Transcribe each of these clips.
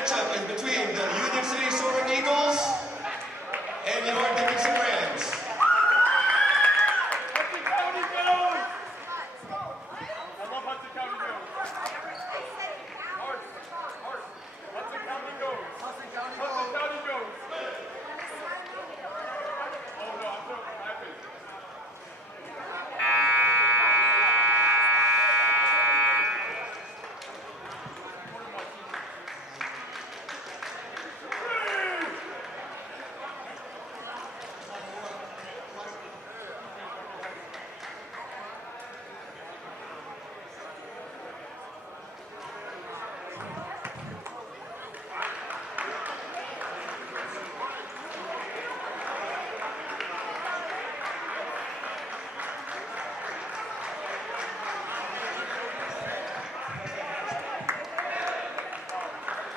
matchup is between the Union City Soaring Eagles and your Dickinson Rams.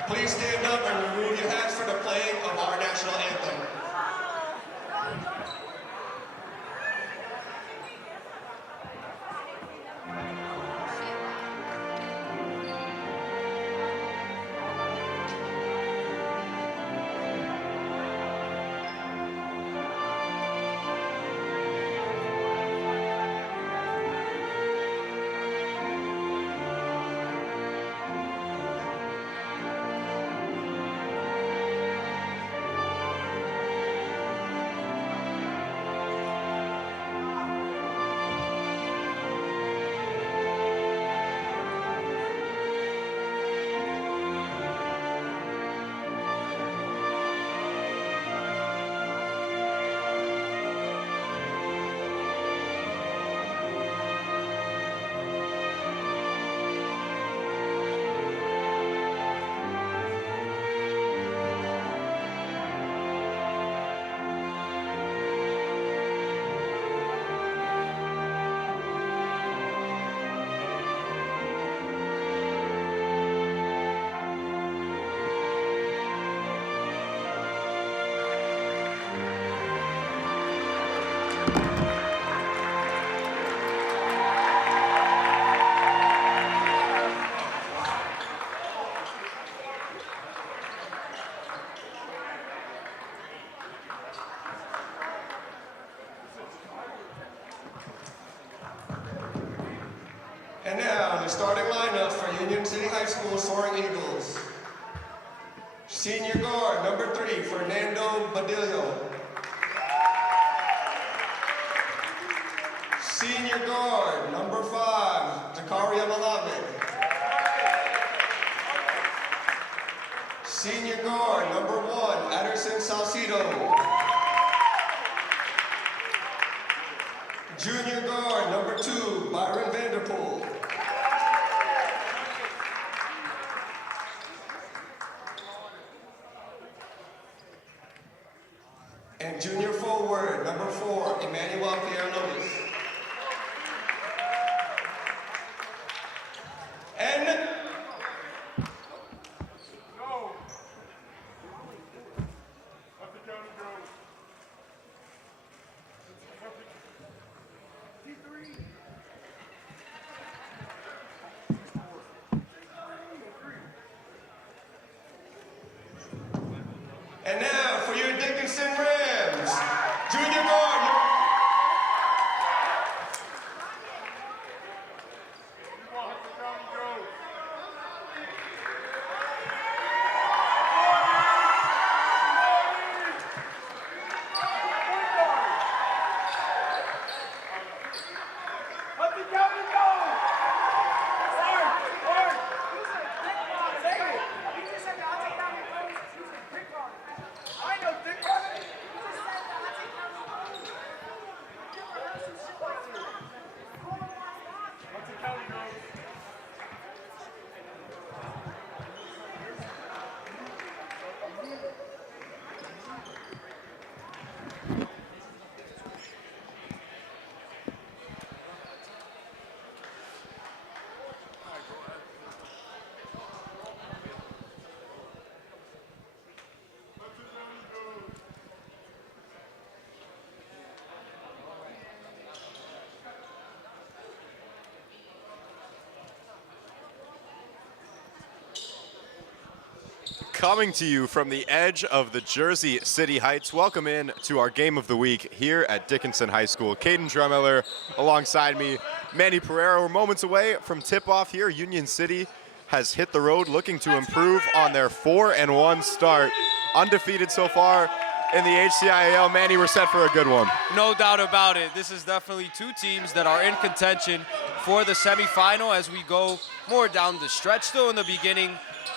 Please stand up and remove your hats for the playing of our national anthem. And now, the starting lineup for Union City High School Soaring Eagles. Senior guard, number 3, Fernando Badillo. Senior guard, number 5, Zakaria Malamed. Senior guard, number 1, Aderson Salcido. Junior guard, number 2, Byron Vanderpool. And junior forward, number 4, Emmanuel Pierre Lotus. And coming to you from the edge of the Jersey City Heights. Welcome in to our game of the week here at Dickinson High School. Caden Drummeller alongside me, Manny Pereira. We're moments away from tip-off here. Union City has hit the road looking to improve on their 4-1 start. Undefeated so far in the HCIAL. Manny, we're set for a good one. No doubt about it. This is definitely two teams that are in contention for the semifinal as we go more down the stretch. Still in the beginning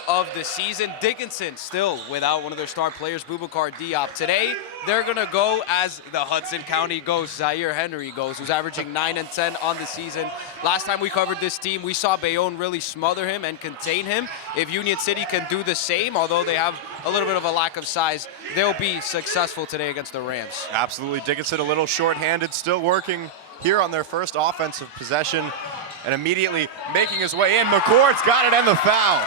of the season. Dickinson still without one of their star players, Boubacar Diop. Today, they're going to go as the Hudson County ghost, Zaire Henry goes, who's averaging 9 and 10 on the season. Last time we covered this team, we saw Bayonne really smother him and contain him. If Union City can do the same, although they have a little bit of a lack of size, they'll be successful today against the Rams. Absolutely. Dickinson a little short-handed, still working here on their first offensive possession and immediately making his way in. McCord's got it and the foul.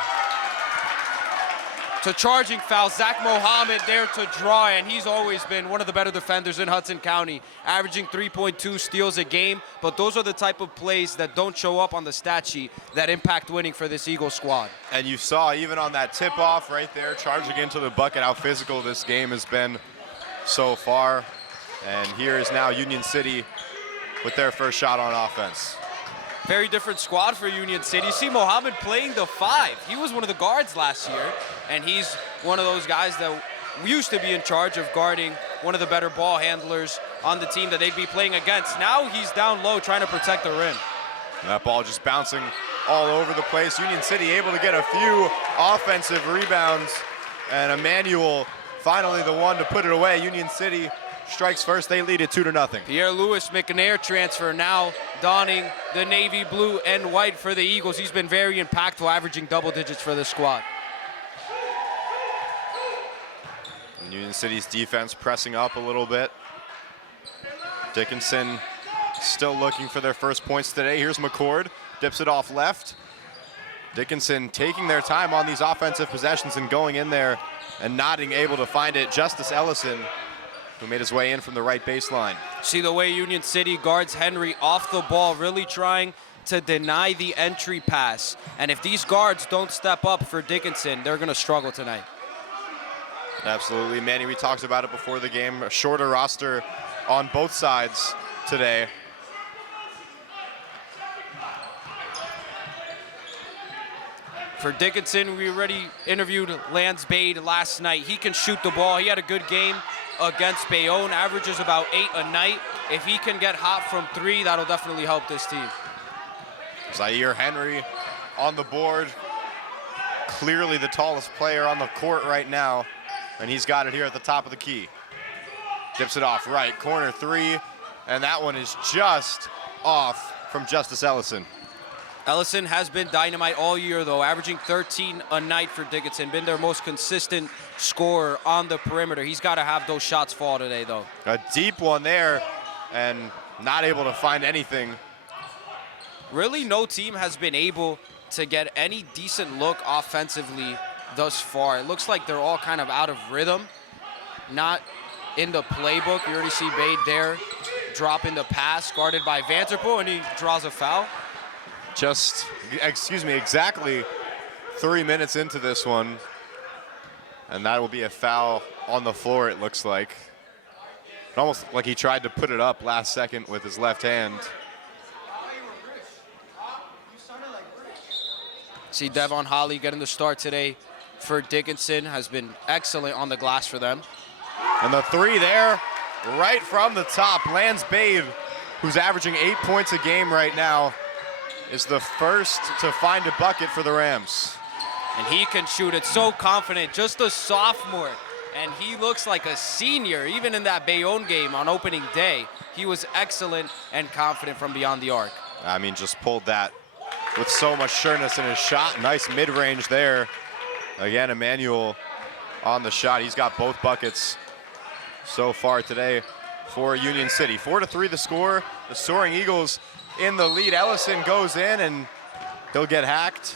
It's a charging foul. Zach Mohammed there to draw, and he's always been one of the better defenders in Hudson County, averaging 3.2 steals a game. But those are the type of plays that don't show up on the stat sheet that impact winning for this Eagle squad. And you saw even on that tip-off right there, charging into the bucket, how physical this game has been so far. And here is now Union City with their first shot on offense. Very different squad for Union City. You see Mohammed playing the 5. He was one of the guards last year, and he's one of those guys that used to be in charge of guarding one of the better ball handlers on the team that they'd be playing against. Now he's down low trying to protect the rim. That ball just bouncing all over the place. Union City able to get a few offensive rebounds, and Emmanuel finally the one to put it away. Union City strikes first. They lead it 2-0. Pierre-Louis McNair transfer now donning the navy blue and white for the Eagles. He's been very impactful, averaging double digits for this squad. And Union City's defense pressing up a little bit. Dickinson still looking for their first points today. Here's McCord, dips it off left. Dickinson taking their time on these offensive possessions and going in there and not being able to find it. Justice Ellison, who made his way in from the right baseline. See the way Union City guards Henry off the ball, really trying to deny the entry pass. And if these guards don't step up for Dickinson, they're going to struggle tonight. Absolutely. Manny, we talked about it before the game. A shorter roster on both sides today. For Dickinson, we already interviewed Lance Bade last night. He can shoot the ball. He had a good game against Bayonne, averages about 8 a night. If he can get hot from 3, that'll definitely help this team. Zaire Henry on the board. Clearly the tallest player on the court right now, and he's got it here at the top of the key. Dips it off right, corner 3, and that one is just off from Justice Ellison. Ellison has been dynamite all year, though, averaging 13 a night for Dickinson, been their most consistent scorer on the perimeter. He's got to have those shots fall today, though. A deep one there, and not able to find anything. Really, no team has been able to get any decent look offensively thus far. It looks like they're all kind of out of rhythm, not in the playbook. You already see Bade there dropping the pass, guarded by Vanderpool, and he draws a foul. Just, exactly 3 minutes into this one. And that will be a foul on the floor, it looks like. Almost like he tried to put it up last second with his left hand. See Devon Holly getting the start today for Dickinson, has been excellent on the glass for them. And the 3 there, right from the top. Lance Bade, who's averaging 8 points a game right now, is the first to find a bucket for the Rams. And he can shoot it so confident, just a sophomore. And he looks like a senior, even in that Bayonne game on opening day. He was excellent and confident from beyond the arc. I mean, just pulled that with so much sureness in his shot. Nice mid-range there. Again, Emmanuel on the shot. He's got both buckets so far today for Union City. 4-3 the score. The Soaring Eagles in the lead. Ellison goes in and he'll get hacked.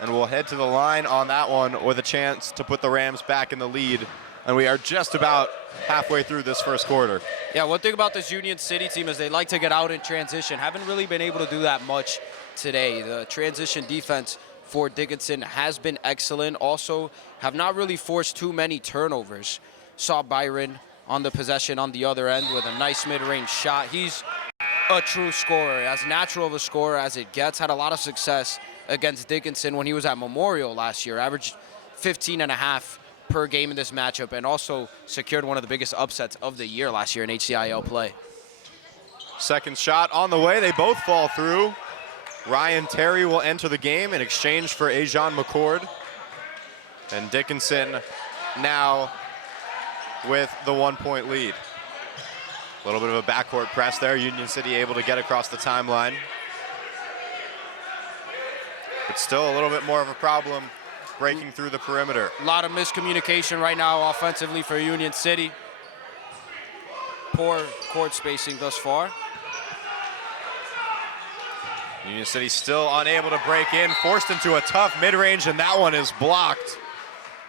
And we'll head to the line on that one with a chance to put the Rams back in the lead. And we are just about halfway through this first quarter. Yeah, one thing about this Union City team is they like to get out in transition. Haven't really been able to do that much today. The transition defense for Dickinson has been excellent. Also, have not really forced too many turnovers. Saw Byron on the possession on the other end with a nice mid-range shot. He's a true scorer, as natural of a scorer as it gets. Had a lot of success against Dickinson when he was at Memorial last year. Averaged 15.5 per game in this matchup, and also secured one of the biggest upsets of the year last year in HCIAL play. Second shot on the way. They both fall through. Ryan Terry will enter the game in exchange for Ajon McCord. And Dickinson now with the 1-point lead. A little bit of a backcourt press there. Union City able to get across the timeline. But still a little bit more of a problem breaking through the perimeter. A lot of miscommunication right now offensively for Union City. Poor court spacing thus far. Union City still unable to break in, forced into a tough mid-range, and that one is blocked.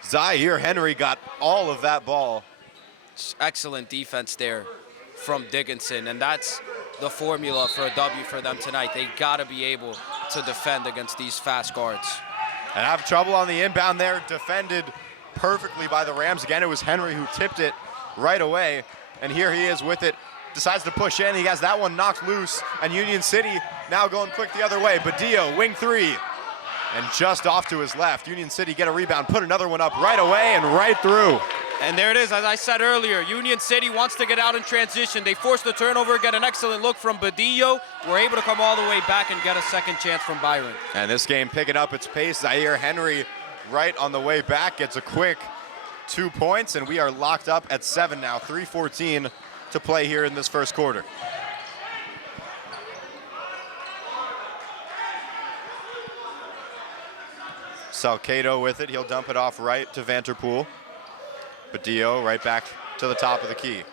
Zaire Henry got all of that ball. Excellent defense there from Dickinson, and that's the formula for a W for them tonight. They gotta be able to defend against these fast guards. And have trouble on the inbound there, defended perfectly by the Rams. Again, it was Henry who tipped it right away, and here he is with it. Decides to push in. He has that one knocked loose, and Union City now going quick the other way. Badillo, wing three, and just off to his left. Union City get a rebound, put another one up right away and right through. And there it is, as I said earlier, Union City wants to get out in transition. They force the turnover, get an excellent look from Badillo. We're able to come all the way back and get a second chance from Byron. And this game picking up its pace. Zaire Henry right on the way back gets a quick 2 points, and we are locked up at 7 now. 3:14 to play here in this first quarter. Salcedo with it. He'll dump it off right to Vanterpool. Badillo right back to the top of the key.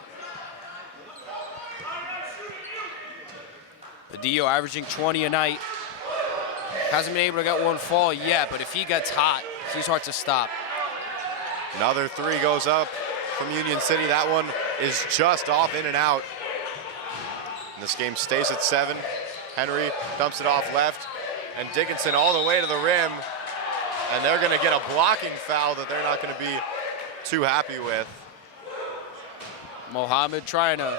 Badillo averaging 20 a night. Hasn't been able to get one fall yet, but if he gets hot, he's hard to stop. Another three goes up from Union City. That one is just off, in and out. And this game stays at 7. Henry dumps it off left, and Dickinson all the way to the rim. And they're gonna get a blocking foul that they're not gonna be too happy with. Mohammed trying to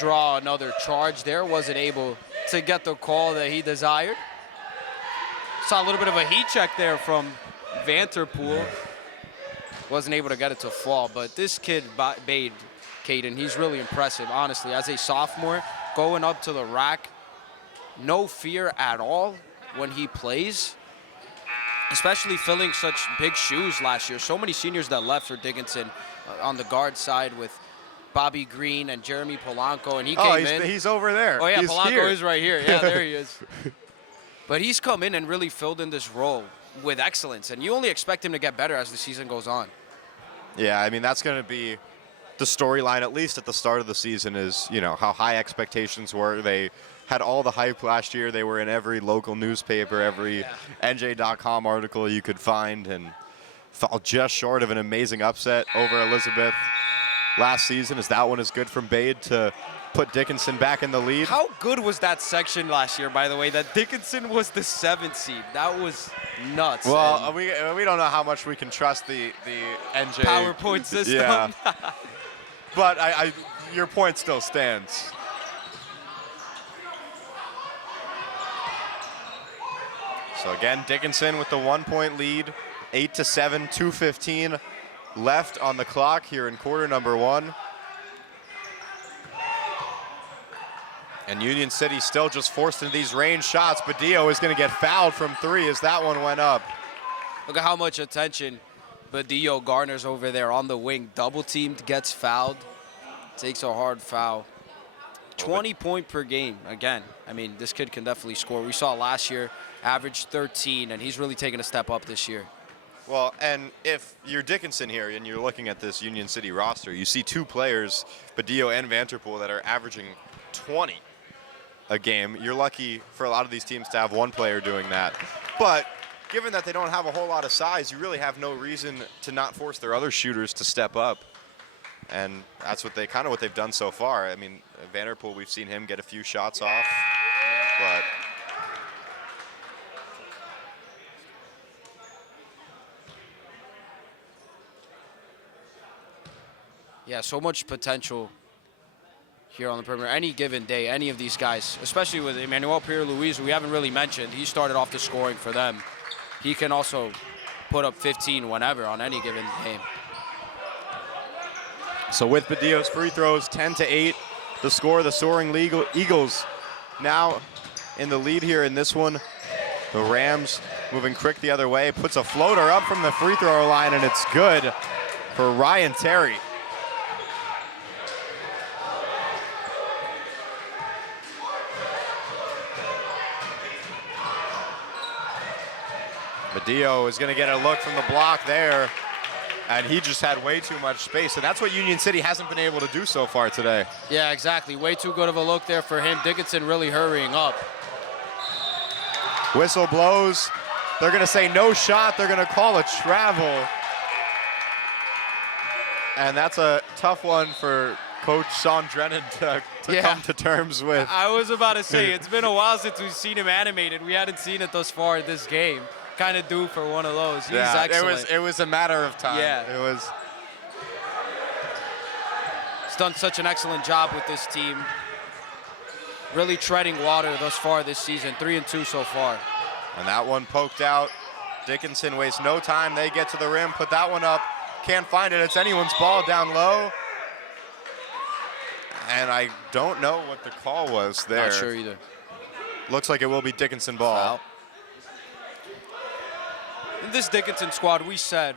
draw another charge there, wasn't able to get the call that he desired. Saw a little bit of a heat check there from Vanterpool. Wasn't able to get it to fall, but this kid, Bade, Caden, he's really impressive, honestly. As a sophomore, going up to the rack, no fear at all when he plays, especially filling such big shoes last year. So many seniors that left for Dickinson on the guard side with Bobby Green and Jeremy Polanco, and he came in. He's over there. Oh, yeah, he's Polanco here. is right here. Yeah, there he is. But he's come in and really filled in this role with excellence, and you only expect him to get better as the season goes on. Yeah, I mean, that's going to be the storyline, at least at the start of the season, is, you know, how high expectations were. They had all the hype last year. They were in every local newspaper, every NJ.com article you could find, and fell just short of an amazing upset over Elizabeth last season. Is that one as good from Bade to put Dickinson back in the lead? How good was that section last year, by the way, that Dickinson was the 7th seed? That was nuts. Well, we don't know how much we can trust the NJ PowerPoint system. Yeah. But your point still stands. So again, Dickinson with the 1-point lead, 8-7, 2:15 left on the clock here in quarter number 1. And Union City still just forced into these range shots. Badillo is going to get fouled from 3 as that one went up. Look at how much attention Badillo garners over there on the wing. Double teamed, gets fouled, takes a hard foul. 20 point per game. Again, I mean, this kid can definitely score. We saw last year, averaged 13, and he's really taken a step up this year. Well, and if you're Dickinson here and you're looking at this Union City roster, you see 2 players, Badillo and Vanterpool, that are averaging 20 a game. You're lucky for a lot of these teams to have 1 player doing that. But given that they don't have a whole lot of size, you really have no reason to not force their other shooters to step up. And that's what they've done so far. I mean, Vanterpool, we've seen him get a few shots off, but Yeah, so much potential here on the perimeter. Any given day, any of these guys, especially with Emmanuel Pierre-Louis, who we haven't really mentioned, he started off the scoring for them. He can also put up 15 whenever on any given game. So with Badillo's free throws, 10-8, the score. The Soaring Eagles now in the lead here in this one. The Rams moving quick the other way, puts a floater up from the free throw line, and it's good for Ryan Terry. Badillo is going to get a look from the block there, and he just had way too much space, and that's what Union City hasn't been able to do so far today. Yeah, exactly. Way too good of a look there for him. Dickinson really hurrying up. Whistle blows. They're going to say no shot. They're going to call a travel. And that's a tough one for Coach Sean Drennan to come to terms with. I was about to say, it's been a while since we've seen him animated. We hadn't seen it thus far in this game. Kind of due for one of those. He's excellent. It was a matter of time. Yeah. It was. He's done such an excellent job with this team. Really treading water thus far this season. 3-2 so far. And that one poked out. Dickinson wastes no time. They get to the rim, put that one up. Can't find it. It's anyone's ball down low. And I don't know what the call was there. Not sure either. Looks like it will be Dickinson ball. Foul. In this Dickinson squad, we said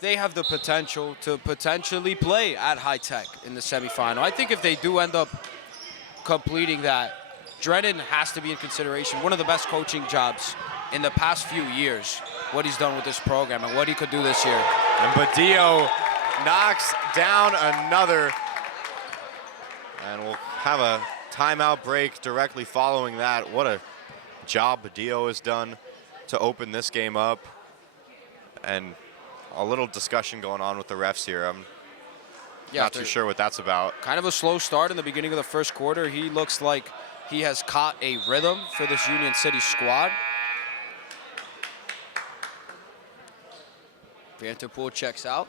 they have the potential to potentially play at high tech in the semifinal. I think if they do end up completing that, Drennan has to be in consideration. One of the best coaching jobs in the past few years, what he's done with this program and what he could do this year. And Badillo knocks down another. And we'll have a timeout break directly following that. What a job Badillo has done to open this game up. And a little discussion going on with the refs here. I'm not too sure what that's about. Kind of a slow start in the beginning of the first quarter. He looks like he has caught a rhythm for this Union City squad. Vanterpool checks out.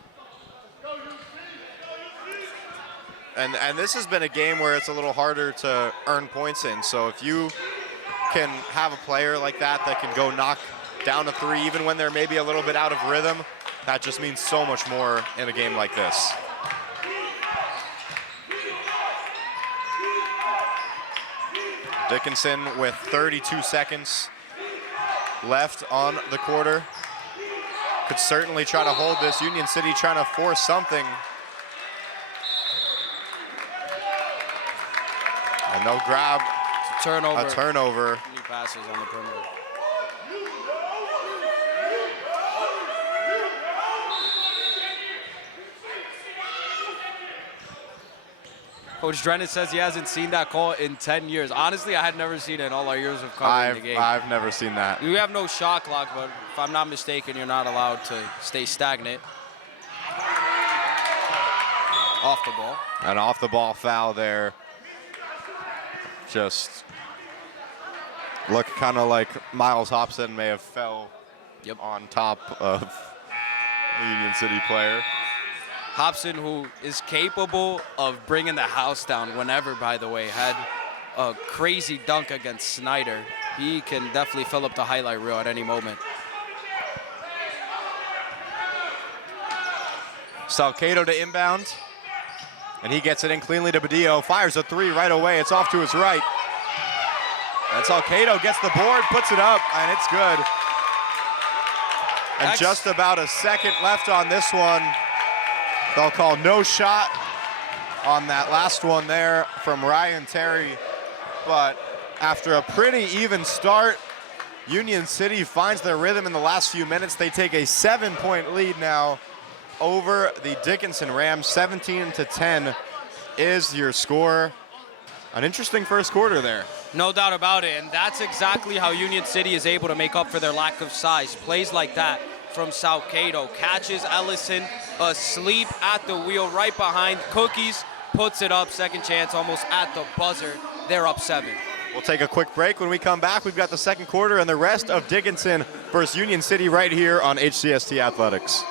And this has been a game where it's a little harder to earn points in. So if you can have a player like that can go knock down a three, even when they're maybe a little bit out of rhythm, that just means so much more in a game like this. Dickinson with 32 seconds left on the quarter. Could certainly try to hold this. Union City trying to force something. And they'll grab a turnover. New passes on the perimeter. Coach Drennan says he hasn't seen that call in 10 years. Honestly, I had never seen it in all our years of covering the game. I've never seen that. We have no shot clock, but if I'm not mistaken, you're not allowed to stay stagnant. Off the ball. An off the ball foul there. Just looked kind of like Miles Hobson may have fell on top of a Union City player. Hobson, who is capable of bringing the house down whenever, by the way, had a crazy dunk against Snyder. He can definitely fill up the highlight reel at any moment. Salcedo to inbound. And he gets it in cleanly to Badillo. Fires a three right away. It's off to his right. And Salcedo gets the board, puts it up, and it's good. And just about a second left on this one. They'll call no shot on that last one there from Ryan Terry. But after a pretty even start, Union City finds their rhythm in the last few minutes. They take a 7-point lead now over the Dickinson Rams. 17-10 is your score. An interesting first quarter there. No doubt about it, and that's exactly how Union City is able to make up for their lack of size. Plays like that from Salcedo. Catches Ellison asleep at the wheel right behind. Cookies puts it up. Second chance almost at the buzzer. They're up 7. We'll take a quick break. When we come back, we've got the second quarter and the rest of Dickinson versus Union City right here on HCST Athletics.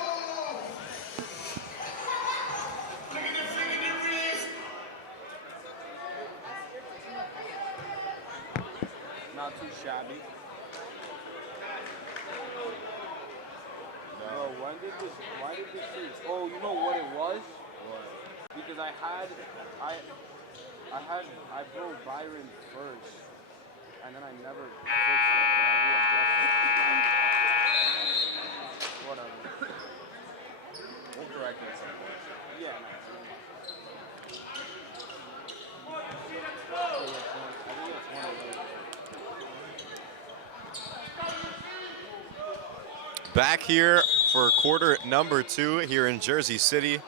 Abby. No, why did this freeze? Oh, you know what it was? What? Because I broke Byron first, and then I never fixed it, and I readjusted it. Whatever. We'll correct it at some point. Yeah, no. Back here for quarter number 2 here in Jersey City.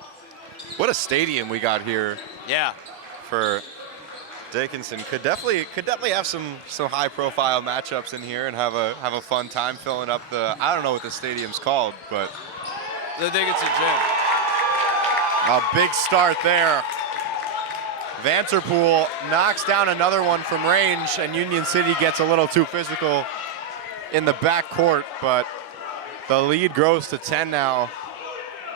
What a stadium we got here. Yeah. For Dickinson. Could definitely have some high-profile matchups in here and have a fun time filling up the, I don't know what the stadium's called, but The Dickinson Gym. a big start there. Vanterpool knocks down another one from range, and Union City gets a little too physical in the backcourt, but the lead grows to 10 now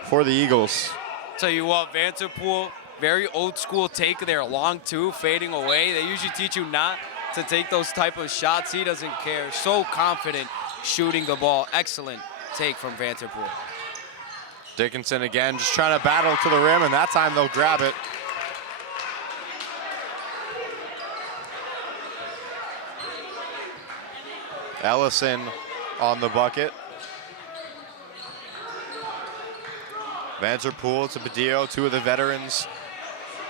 for the Eagles. Tell you what, Vanterpool, very old school take there, long two, fading away. They usually teach you not to take those type of shots. He doesn't care. So confident shooting the ball. Excellent take from Vanterpool. Dickinson again just trying to battle to the rim, and that time they'll grab it. Ellison on the bucket. Vanterpool to Badillo, two of the veterans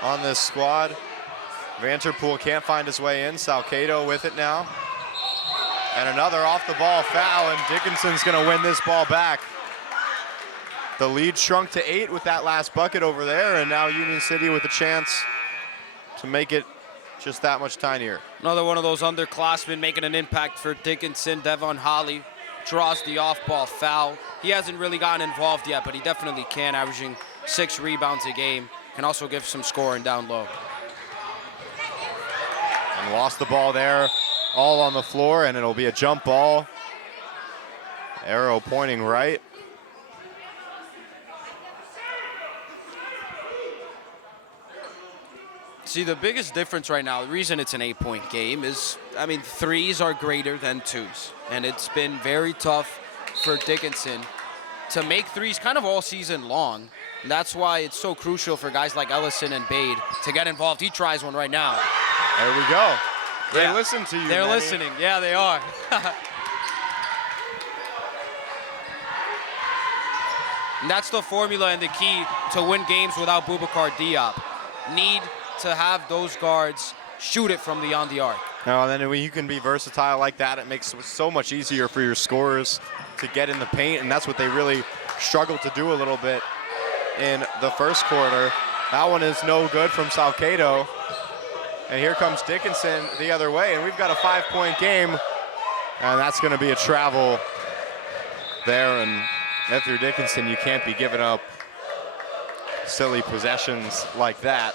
on this squad. Vanterpool can't find his way in. Salcedo with it now. And another off the ball foul, and Dickinson's gonna win this ball back. The lead shrunk to 8 with that last bucket over there, and now Union City with a chance to make it just that much tinier. Another one of those underclassmen making an impact for Dickinson. Devon Holly draws the off-ball foul. He hasn't really gotten involved yet, but he definitely can, averaging 6 rebounds a game. Can also give some scoring down low. And lost the ball there, all on the floor, and it'll be a jump ball. Arrow pointing right. See, the biggest difference right now, the reason it's an 8-point game is, I mean, threes are greater than twos. And it's been very tough for Dickinson to make threes kind of all season long. And that's why it's so crucial for guys like Ellison and Bade to get involved. He tries one right now. There we go. They Yeah. listen to you, They're Manny. listening. Yeah, they are. And that's the formula and the key to win games without Boubacar Diop. Need to have those guards shoot it from beyond the arc. No, and then when you can be versatile like that, it makes it so much easier for your scorers to get in the paint, and that's what they really struggled to do a little bit in the first quarter. That one is no good from Salcedo. And here comes Dickinson the other way, and we've got a 5-point game, and that's going to be a travel there. And if you're Dickinson, you can't be giving up silly possessions like that.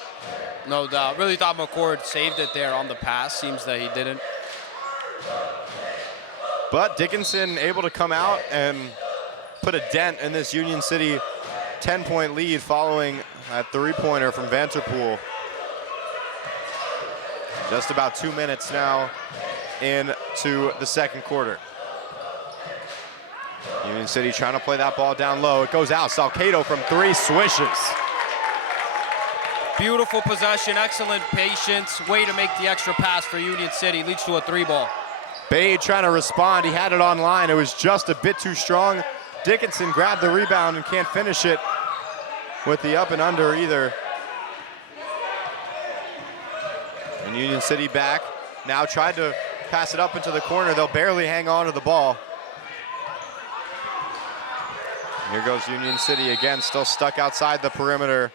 No doubt. Really thought McCord saved it there on the pass. Seems that he didn't. But Dickinson able to come out and put a dent in this Union City 10-point lead following a three-pointer from Vanterpool. Just about 2 minutes now into the second quarter. Union City trying to play that ball down low. It goes out. Salcedo from 3 swishes. Beautiful possession, excellent patience. Way to make the extra pass for Union City. Leads to a 3-ball. Bade trying to respond. He had it on line. It was just a bit too strong. Dickinson grabbed the rebound and can't finish it with the up and under either. And Union City back. Now tried to pass it up into the corner. They'll barely hang on to the ball. Here goes Union City again, still stuck outside the perimeter.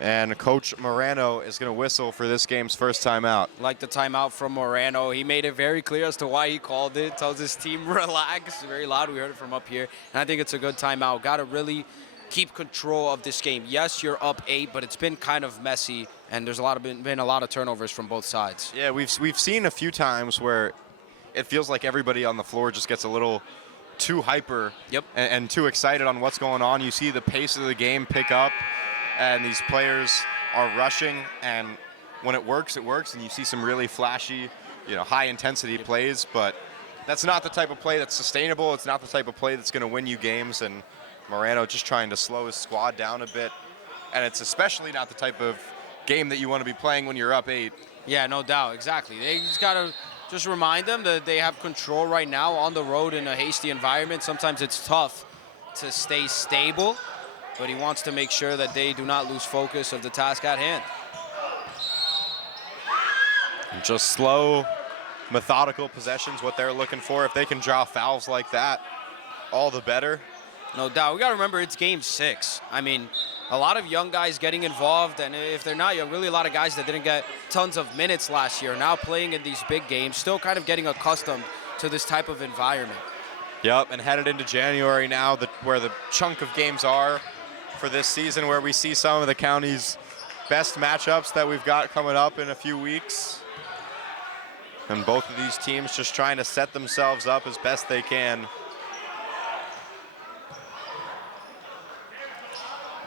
And Coach Morano is going to whistle for this game's first timeout. Like the timeout from Morano. He made it very clear as to why he called it. Tells his team, relax. Very loud. We heard it from up here. And I think it's a good timeout. Got to really keep control of this game. Yes, you're up 8, but it's been kind of messy. And there's been a lot of turnovers from both sides. Yeah, we've seen a few times where it feels like everybody on the floor just gets a little too hyper. Yep. And too excited on what's going on. You see the pace of the game pick up. And these players are rushing, and when it works, and you see some really flashy high intensity plays, but that's not the type of play that's sustainable. It's not the type of play that's going to win you games, and Moreno just trying to slow his squad down a bit. And it's especially not the type of game that you want to be playing when you're up 8. Yeah, no doubt, exactly. They just got to just remind them that they have control right now on the road in a hasty environment. Sometimes it's tough to stay stable, but he wants to make sure that they do not lose focus of the task at hand. And just slow, methodical possessions, what they're looking for. If they can draw fouls like that, all the better. No doubt. We got to remember it's game 6. I mean, a lot of young guys getting involved, and if they're not young, really a lot of guys that didn't get tons of minutes last year, now playing in these big games, still kind of getting accustomed to this type of environment. Yep, and headed into January now, where the chunk of games are for this season, where we see some of the county's best matchups that we've got coming up in a few weeks. And both of these teams just trying to set themselves up as best they can.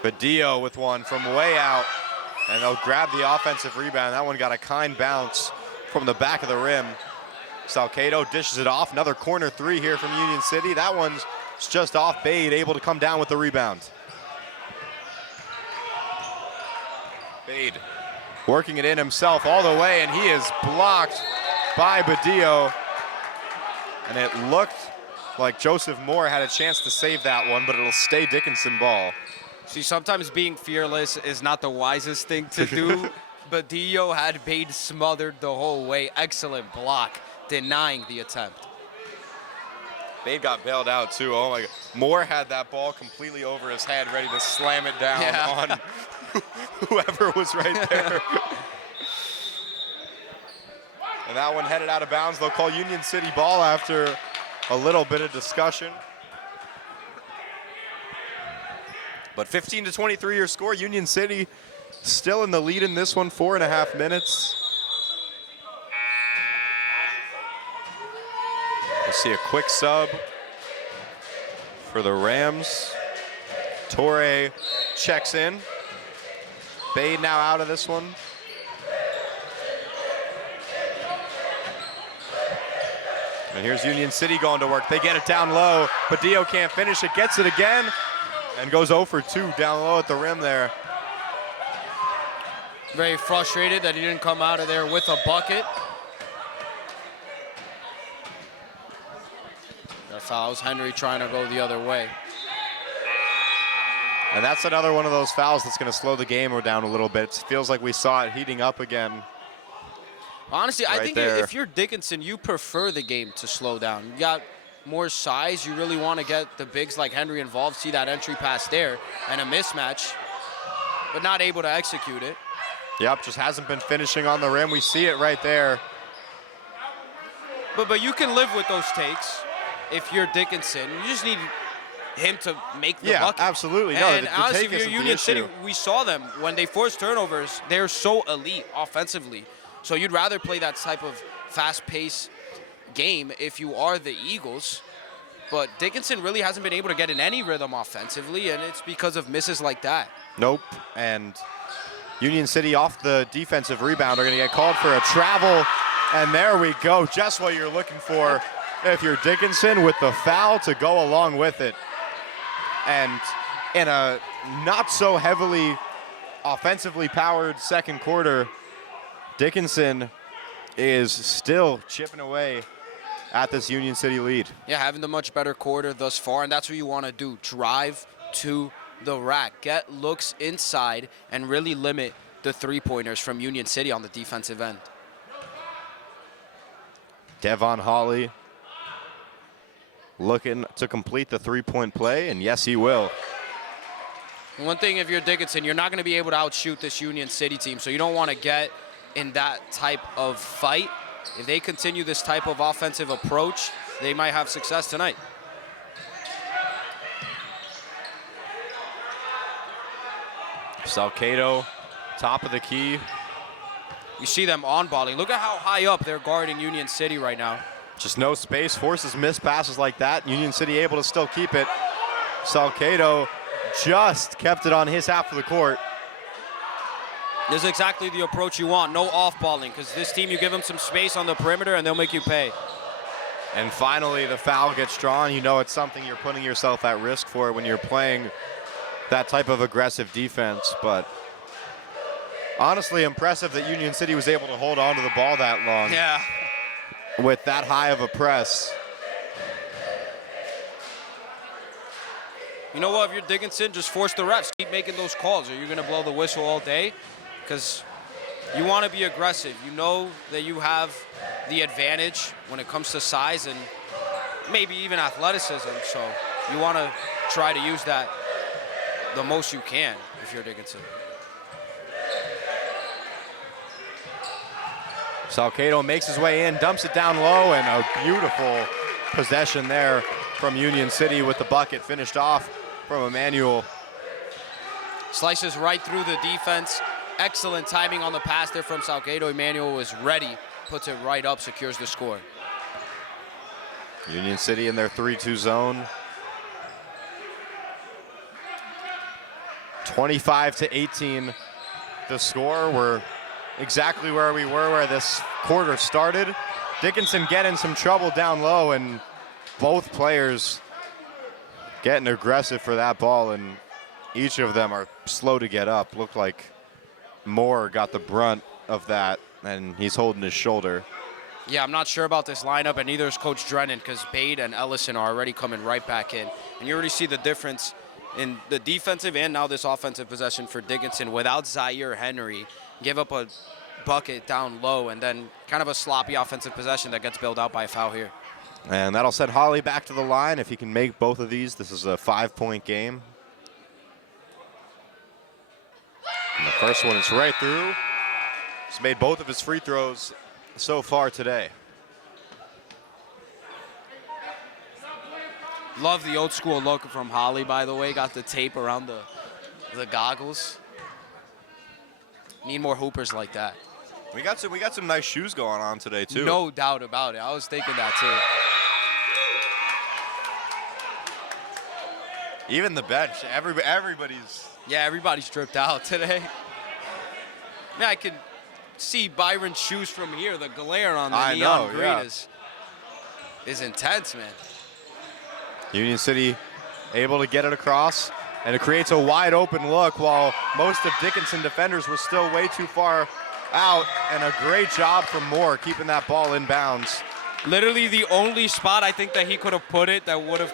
Badillo with one from way out, and they'll grab the offensive rebound. That one got a kind bounce from the back of the rim. Salcedo dishes it off. Another corner 3 here from Union City. That one's just off Bade, able to come down with the rebound. Bade working it in himself all the way, and he is blocked by Badillo. And it looked like Joseph Moore had a chance to save that one, but it'll stay Dickinson ball. See, sometimes being fearless is not the wisest thing to do. Badillo had Bade smothered the whole way. Excellent block, denying the attempt. Bade got bailed out too. Oh my God. Moore had that ball completely over his head, ready to slam it down on whoever was right there. And that one headed out of bounds. They'll call Union City ball after a little bit of discussion. But 15-23 your score. Union City still in the lead in this one, 4.5 minutes. We'll see a quick sub for the Rams. Torre checks in. Bade now out of this one. And here's Union City going to work. They get it down low. Badillo can't finish it, gets it again, and goes 0 for 2 down low at the rim there. Very frustrated that he didn't come out of there with a bucket. That fouls Henry trying to go the other way. And that's another one of those fouls that's going to slow the game down a little bit. It feels like we saw it heating up again. Honestly, I Right think there. if you're Dickinson, you prefer the game to slow down. You got more size. You really want to get the bigs like Henry involved, see that entry pass there, and a mismatch, but not able to execute it. Yep, just hasn't been finishing on the rim. We see it right there. But you can live with those takes if you're Dickinson. You just need him to make the bucket. Absolutely. No, And the honestly, take if you're isn't the Union City, issue. we saw them when they force turnovers. They're so elite offensively. So you'd rather play that type of fast-paced game if you are the Eagles. But Dickinson really hasn't been able to get in any rhythm offensively, and it's because of misses like that. Nope. And Union City off the defensive rebound are going to get called for a travel. And there we go. Just what you're looking for if you're Dickinson, with the foul to go along with it. And in a not so heavily offensively powered second quarter, Dickinson is still chipping away at this Union City lead. Yeah, having the much better quarter thus far, and that's what you want to do. Drive to the rack, get looks inside, and really limit the three-pointers from Union City on the defensive end. Devon Hawley looking to complete the three-point play, and yes, he will. One thing, if you're Dickinson, you're not going to be able to outshoot this Union City team, so you don't want to get in that type of fight. If they continue this type of offensive approach, they might have success tonight. Salcedo, top of the key. You see them on-balling. Look at how high up they're guarding Union City right now. Just no space, forces missed passes like that. Union City able to still keep it. Salcedo just kept it on his half of the court. This is exactly the approach you want. No off-balling, because this team, you give them some space on the perimeter, and they'll make you pay. And finally, the foul gets drawn. You know it's something you're putting yourself at risk for when you're playing that type of aggressive defense. But honestly, impressive that Union City was able to hold on to the ball that long. Yeah. With that high of a press. You know what? If you're Dickinson, just force the refs. Keep making those calls, or you're going to blow the whistle all day. Because you want to be aggressive. You know that you have the advantage when it comes to size and maybe even athleticism. So you want to try to use that the most you can if you're Dickinson. Salcedo makes his way in, dumps it down low, and a beautiful possession there from Union City with the bucket finished off from Emmanuel. Slices right through the defense. Excellent timing on the pass there from Salcedo. Emmanuel was ready, puts it right up, secures the score. Union City in their 3-2 zone. 25-18 the score. We're exactly where we were where this quarter started. Dickinson getting some trouble down low, and both players getting aggressive for that ball, and each of them are slow to get up. Looked like Moore got the brunt of that, and he's holding his shoulder. Yeah, I'm not sure about this lineup, and neither is Coach Drennan, because Bade and Ellison are already coming right back in. And you already see the difference in the defensive and now this offensive possession for Dickinson. Without Zaire Henry, give up a bucket down low, and then kind of a sloppy offensive possession that gets bailed out by a foul here. And that'll send Holly back to the line. If he can make both of these, this is a 5-point game. And the first one is right through. He's made both of his free throws so far today. Love the old school look from Holly, by the way. Got the tape around the goggles. Need more hoopers like that. We got some nice shoes going on today too. No doubt about it. I was thinking that too. Even the bench, everybody's. Yeah, everybody's dripped out today. Man, I can see Byron's shoes from here. The glare on the neon green is intense, man. Union City able to get it across, and it creates a wide open look while most of Dickinson defenders were still way too far out, and a great job from Moore keeping that ball in bounds. Literally the only spot I think that he could have put it that would have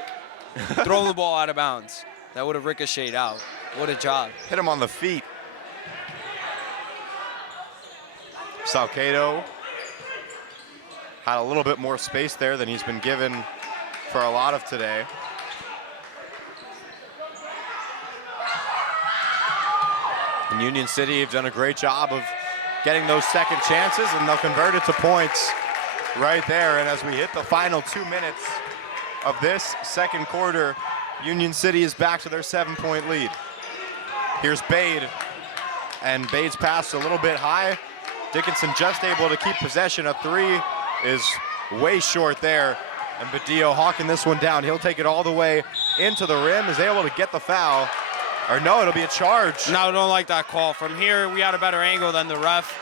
thrown the ball out of bounds. That would have ricocheted out. What a job. Hit him on the feet. Salcedo had a little bit more space there than he's been given for a lot of today. And Union City have done a great job of getting those second chances, and they'll convert it to points right there. And as we hit the final 2 minutes of this second quarter, Union City is back to their 7-point lead. Here's Bade, and Bade's pass a little bit high. Dickinson just able to keep possession. A three is way short there, and Badillo hawking this one down. He'll take it all the way into the rim, is able to get the foul. Or no, it'll be a charge. No, I don't like that call. From here, we had a better angle than the ref.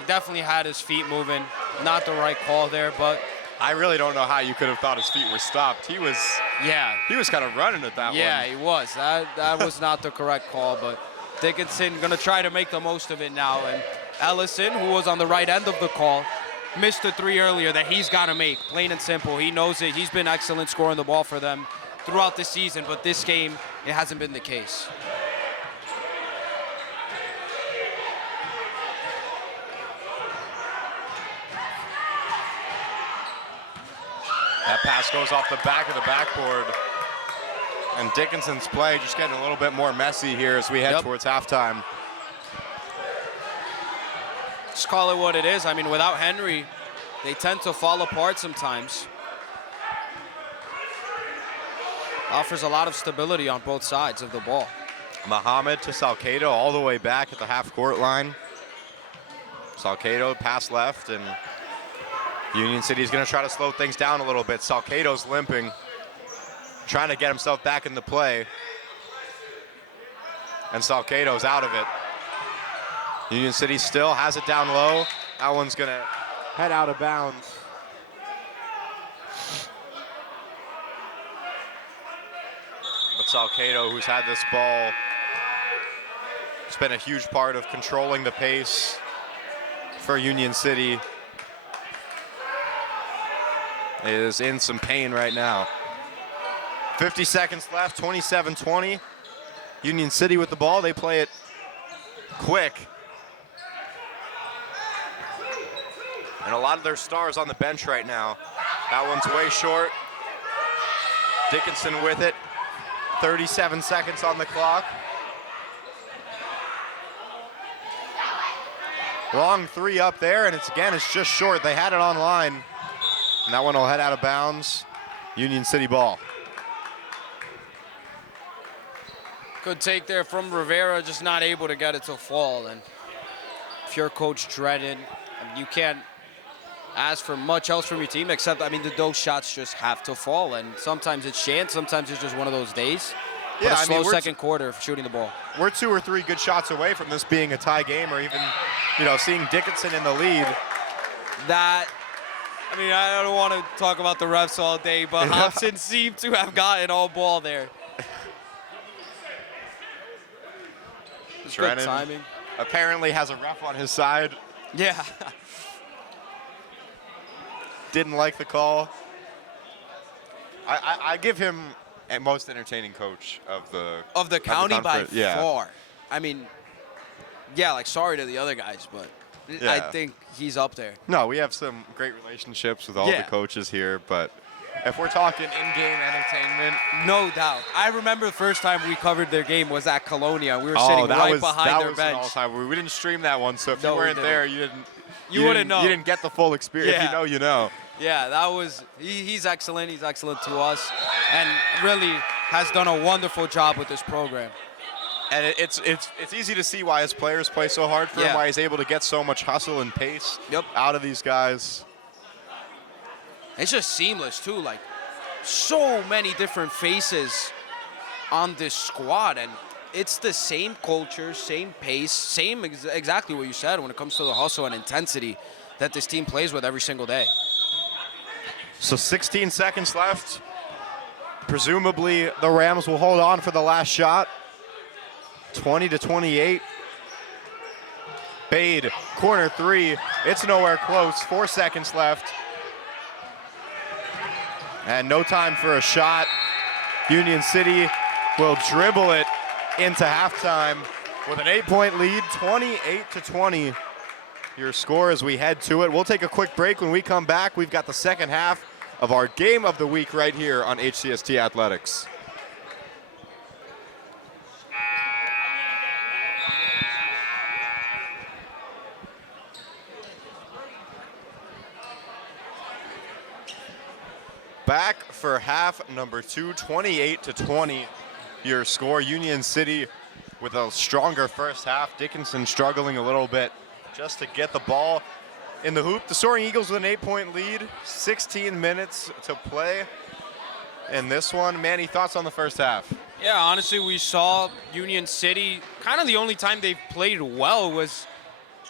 He definitely had his feet moving. Not the right call there, but I really don't know how you could have thought his feet were stopped. He was kind of running at that one. yeah, he was. That was not the correct call, but Dickinson going to try to make the most of it now. And Ellison, who was on the right end of the call, missed a three earlier that he's got to make, plain and simple. He knows it. He's been excellent scoring the ball for them throughout the season, but this game, it hasn't been the case. That pass goes off the back of the backboard. And Dickinson's play just getting a little bit more messy here as we head towards halftime. Just call it what it is. I mean, without Henry, they tend to fall apart sometimes. Offers a lot of stability on both sides of the ball. Muhammad to Salcedo all the way back at the half-court line. Salcedo pass left, and Union City is going to try to slow things down a little bit. Salcedo's limping, trying to get himself back in the play. And Salcedo's out of it. Union City still has it down low. That one's gonna head out of bounds. But Salcedo, who's had this ball, it's been a huge part of controlling the pace for Union City, is in some pain right now. 50 seconds left, 27-20. Union City with the ball, they play it quick. And a lot of their stars on the bench right now. That one's way short. Dickinson with it. 37 seconds on the clock. Long three up there, and it's just short. They had it on line. And that one will head out of bounds. Union City ball. Good take there from Rivera, just not able to get it to fall. And if you're Coach Dredden, you can't ask for much else from your team except, those shots just have to fall. And sometimes it's chance, sometimes it's just one of those days. Yeah, but a slow second quarter for shooting the ball. We're 2 or 3 good shots away from this being a tie game, or even, seeing Dickinson in the lead. I don't want to talk about the refs all day, but Hobson seemed to have gotten all ball there. Good timing. Apparently has a ref on his side. Yeah. Didn't like the call. I give him a most entertaining coach of the county by yeah. far. Sorry to the other guys, but yeah. I think he's up there. No, we have some great relationships with all the coaches here, but if we're talking in-game entertainment, no doubt. I remember the first time we covered their game was at Colonia. We were sitting right behind their bench. We didn't stream that one, so if you weren't there, you wouldn't know. You didn't get the full experience. Yeah. If you know, you know. Yeah, that was. He's excellent. He's excellent to us, and really has done a wonderful job with this program. And it's easy to see why his players play so hard for him, why he's able to get so much hustle and pace out of these guys. It's just seamless, too. Like, so many different faces on this squad. And it's the same culture, same pace, exactly what you said when it comes to the hustle and intensity that this team plays with every single day. So 16 seconds left. Presumably, the Rams will hold on for the last shot. 20-28. Bade, corner three. It's nowhere close. 4 seconds left. And no time for a shot. Union City will dribble it into halftime with an 8-point lead, 28-20. Your score as we head to it. We'll take a quick break. When we come back, we've got the second half of our game of the week right here on HCST Athletics. Back for half number 2, 28-20. Your score. Union City with a stronger first half. Dickinson struggling a little bit just to get the ball in the hoop. The Soaring Eagles with an 8-point lead. 16 minutes to play in this one. Manny, thoughts on the first half? Yeah, honestly, we saw Union City, kind of the only time they've played well was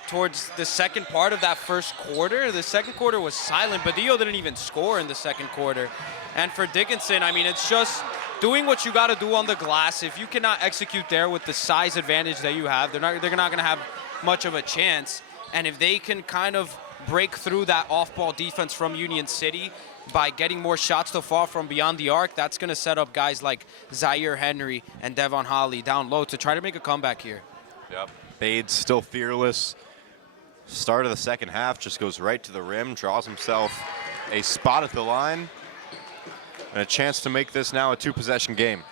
towards the second part of that first quarter. The second quarter was silent, but Dio didn't even score in the second quarter. And for Dickinson, it's just doing what you got to do on the glass. If you cannot execute there with the size advantage that you have, they're not going to have much of a chance. And if they can kind of break through that off-ball defense from Union City by getting more shots to fall from beyond the arc, that's going to set up guys like Zaire Henry and Devon Holly down low to try to make a comeback here. Yep. Bade's still fearless. Start of the second half, just goes right to the rim, draws himself a spot at the line, and a chance to make this now a 2-possession game.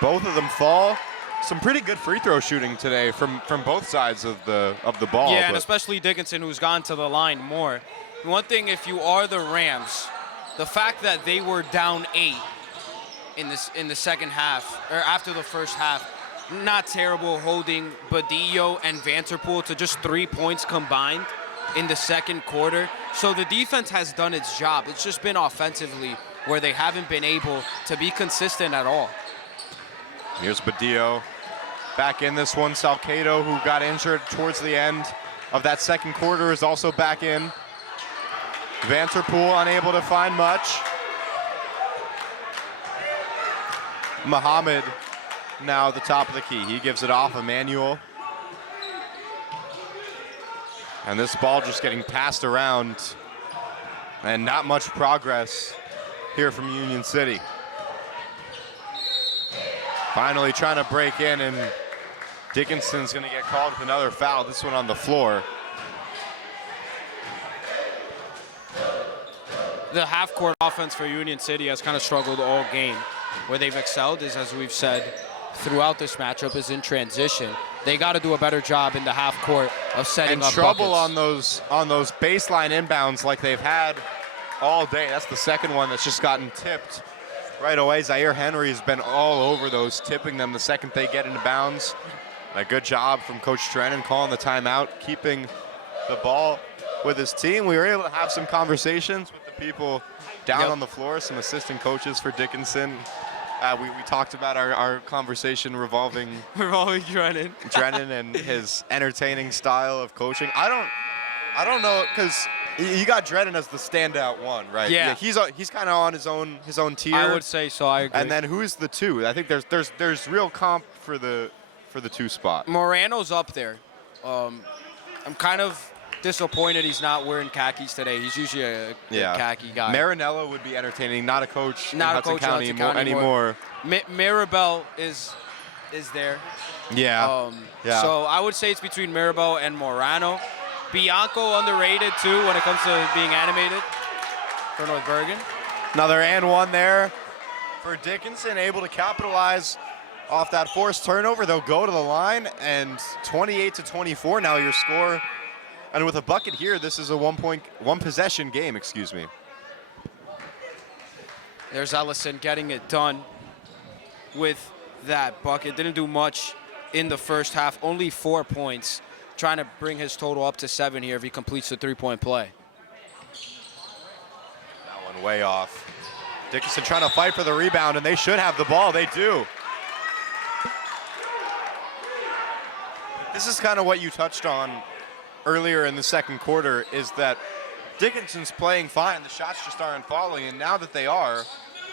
Both of them fall. Some pretty good free throw shooting today from both sides of the ball. Yeah, and especially Dickinson, who's gone to the line more. One thing, if you are the Rams, the fact that they were down 8 in the second half, or after the first half, not terrible, holding Badillo and Vanterpool to just 3 points combined. in the second quarter. So the defense has done its job. It's just been offensively where they haven't been able to be consistent at all. Here's Badillo back in this one. Salcedo, who got injured towards the end of that second quarter, is also back in. Vanterpool unable to find much. Muhammad now at the top of the key. He gives it off. Emmanuel. And this ball just getting passed around, and not much progress here from Union City. Finally trying to break in, and Dickinson's going to get called with another foul, this one on the floor. The half-court offense for Union City has kind of struggled all game. Where they've excelled is, as we've said throughout this matchup, is in transition. They got to do a better job in the half court of setting up trouble buckets. on those baseline inbounds like they've had all day. That's the second one that's just gotten tipped right away. Zaire Henry has been all over those, tipping them the second they get into bounds. A good job from Coach Trennan calling the timeout, keeping the ball with his team. We were able to have some conversations with the people down on the floor, some assistant coaches for Dickinson. We talked about our conversation revolving Trennan. Trennan and his entertaining style of coaching. I don't know, because you got Drennan as the standout one, right? Yeah. He's kind of on his own tier. I would say so. I agree. And then who's the two? I think there's real comp for the two spot. Morano's up there. I'm kind of disappointed he's not wearing khakis today. He's usually a khaki guy. Marinello would be entertaining, not a coach Not in a coach Hudson County anymore. Mirabel is there. Yeah. So I would say it's between Mirabel and Morano. Bianco underrated too when it comes to being animated for North Bergen. Another and one there for Dickinson, able to capitalize off that forced turnover. They'll go to the line, and 28-24 now your score. And with a bucket here, this is a one possession game, excuse me. There's Ellison getting it done with that bucket. Didn't do much in the first half, only 4 points. Trying to bring his total up to 7 here if he completes the three-point play. That one way off. Dickinson trying to fight for the rebound, and they should have the ball. They do. This is kind of what you touched on earlier in the second quarter, is that Dickinson's playing fine. The shots just aren't falling, and now that they are,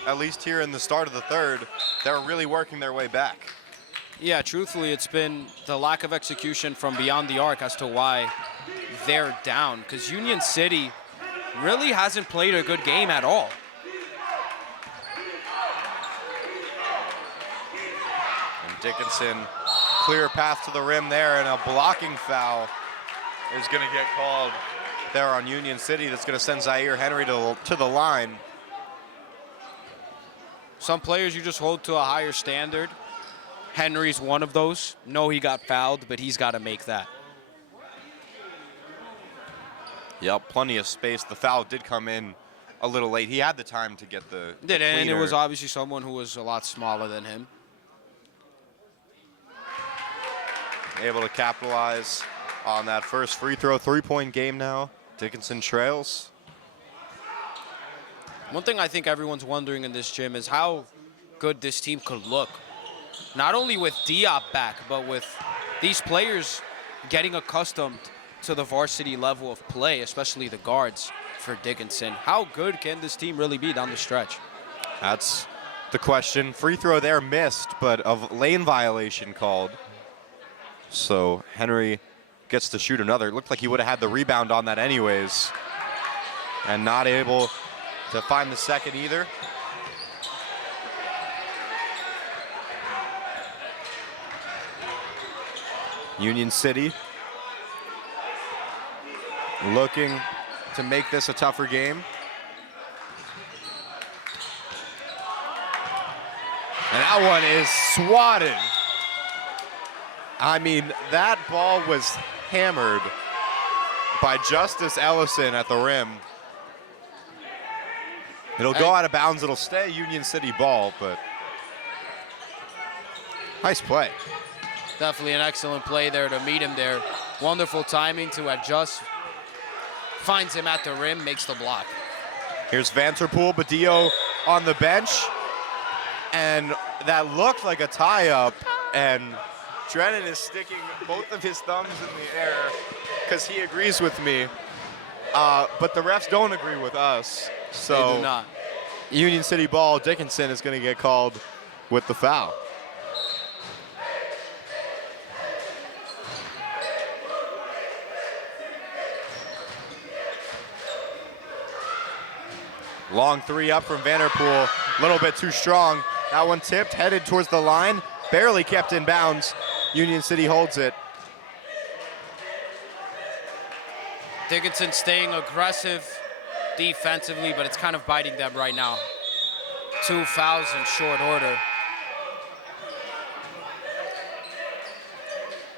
at least here in the start of the third, they're really working their way back. Yeah, truthfully, it's been the lack of execution from beyond the arc as to why they're down, because Union City really hasn't played a good game at all. And Dickinson, clear path to the rim there, and a blocking foul is going to get called there on Union City. That's going to send Zaire Henry to the line. Some players you just hold to a higher standard. Henry's one of those. No, he got fouled, but he's got to make that. Yep, plenty of space. The foul did come in a little late. He had the time to get the And it cleaner. was obviously someone who was a lot smaller than him. Able to capitalize on that first free throw. 3-point game now. Dickinson trails. One thing I think everyone's wondering in this gym is how good this team could look. Not only with Diop back, but with these players getting accustomed to the varsity level of play, especially the guards for Dickinson. How good can this team really be down the stretch? That's the question. Free throw there missed, but a lane violation called. So Henry gets to shoot another. It looked like he would have had the rebound on that anyways. And not able to find the second either. Union City looking to make this a tougher game. And that one is swatted. I mean, that ball was hammered by Justice Ellison at the rim. It'll go out of bounds. It'll stay Union City ball, but nice play. Definitely an excellent play there to meet him there. Wonderful timing to adjust finds him at the rim, makes the block. Here's Vanterpool, Badillo on the bench. And that looked like a tie-up. And Drennan is sticking both of his thumbs in the air because he agrees with me. But the refs don't agree with us. So They do not. Union City ball, Dickinson is going to get called with the foul. Long three up from Vanderpool, a little bit too strong. That one tipped, headed towards the line, barely kept in bounds. Union City holds it. Dickinson staying aggressive defensively, but it's kind of biting them right now. 2 fouls in short order.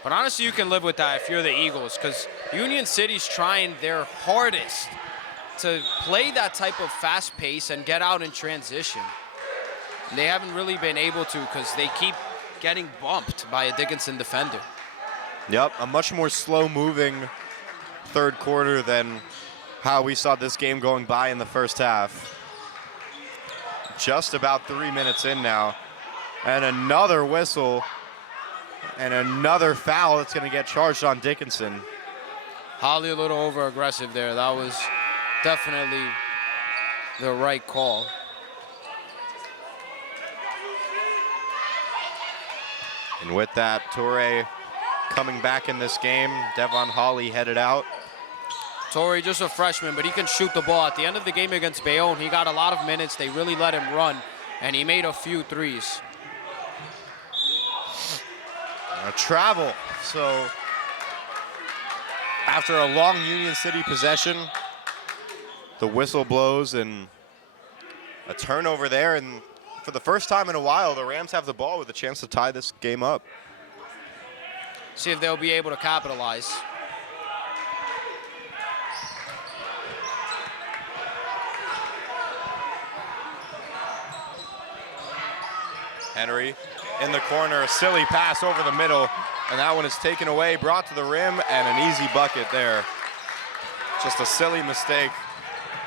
But honestly, you can live with that if you're the Eagles, because Union City's trying their hardest to play that type of fast pace and get out in transition. They haven't really been able to because they keep getting bumped by a Dickinson defender. Yep, a much more slow-moving third quarter than how we saw this game going by in the first half. Just about 3 minutes in now. And another whistle and another foul that's going to get charged on Dickinson. Holly a little over-aggressive there. That was definitely the right call. And with that, Torre coming back in this game. Devon Hawley headed out. Torrey, just a freshman, but he can shoot the ball. At the end of the game against Bayonne, he got a lot of minutes. They really let him run, and he made a few threes. Travel. So after a long Union City possession, the whistle blows and a turnover there. And for the first time in a while, the Rams have the ball with a chance to tie this game up. See if they'll be able to capitalize. Henry in the corner, a silly pass over the middle, and that one is taken away, brought to the rim, and an easy bucket there. Just a silly mistake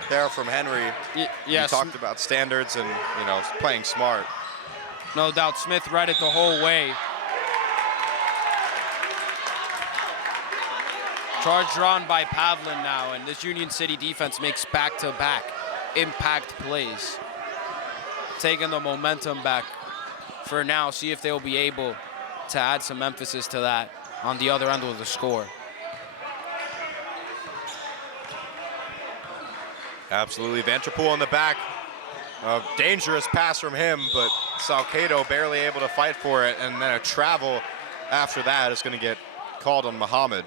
there from Henry. Yes. You talked about standards and, you know, playing smart. No doubt, Smith read it the whole way. Charge drawn by Pavlin now, and this Union City defense makes back-to-back impact plays. Taking the momentum back for now, see if they'll be able to add some emphasis to that on the other end of the score. Absolutely, Vanterpool in the back. A dangerous pass from him, but Salcedo barely able to fight for it, and then a travel after that is going to get called on Muhammad.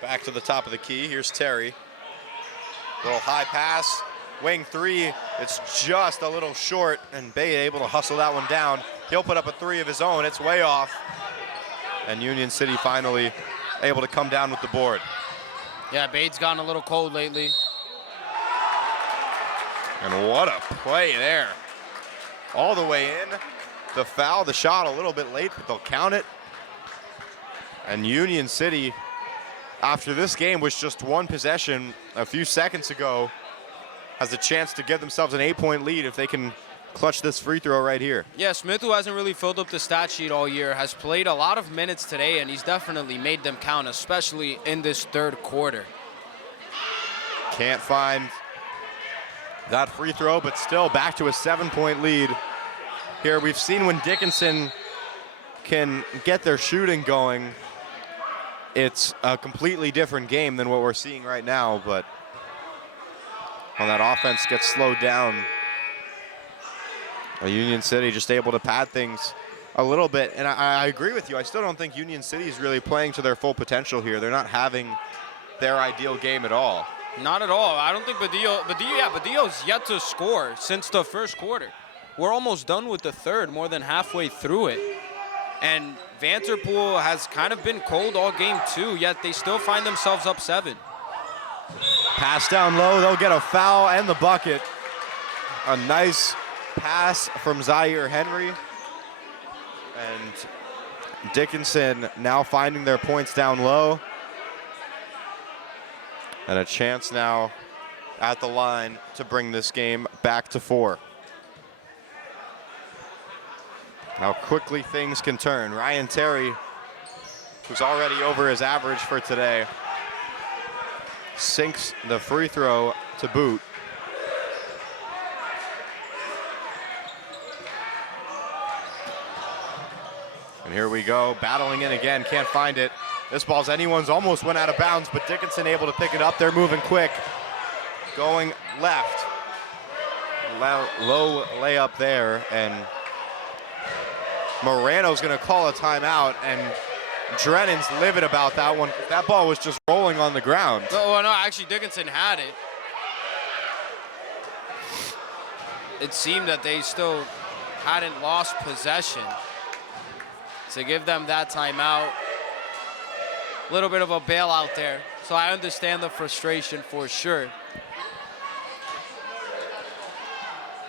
Back to the top of the key. Here's Terry. Little high pass, wing three. It's just a little short, and Bay able to hustle that one down. He'll put up a three of his own. It's way off. And Union City finally able to come down with the board. Yeah, Bade's gotten a little cold lately. And what a play there. All the way in. The foul, the shot a little bit late, but they'll count it. And Union City, after this game was just one possession a few seconds ago, has a chance to give themselves an 8-point lead if they can clutch this free throw right here. Yeah, Smith, who hasn't really filled up the stat sheet all year, has played a lot of minutes today, and he's definitely made them count, especially in this third quarter. Can't find that free throw, but still back to a 7-point lead. Here we've seen when Dickinson can get their shooting going, it's a completely different game than what we're seeing right now, but when that offense gets slowed down, Union City just able to pad things a little bit. And I agree with you. I still don't think Union City is really playing to their full potential here. They're not having their ideal game at all. Not at all. I don't think Badillo's yet to score since the first quarter. We're almost done with the third, more than halfway through it. And Vanderpool has kind of been cold all game too, yet they still find themselves up 7. Pass down low, they'll get a foul and the bucket. A nice pass from Zaire Henry. And Dickinson now finding their points down low. And a chance now at the line to bring this game back to 4. How quickly things can turn. Ryan Terry, who's already over his average for today, sinks the free throw to boot. And here we go, battling in again, can't find it. This ball's anyone's, almost went out of bounds, but Dickinson able to pick it up. They're moving quick. Going left. Low layup there, and Morano's gonna call a timeout, and Drennan's livid about that one. That ball was just rolling on the ground. Oh, no, actually Dickinson had it. It seemed that they still hadn't lost possession. To give them that timeout, a little bit of a bailout there. So I understand the frustration for sure.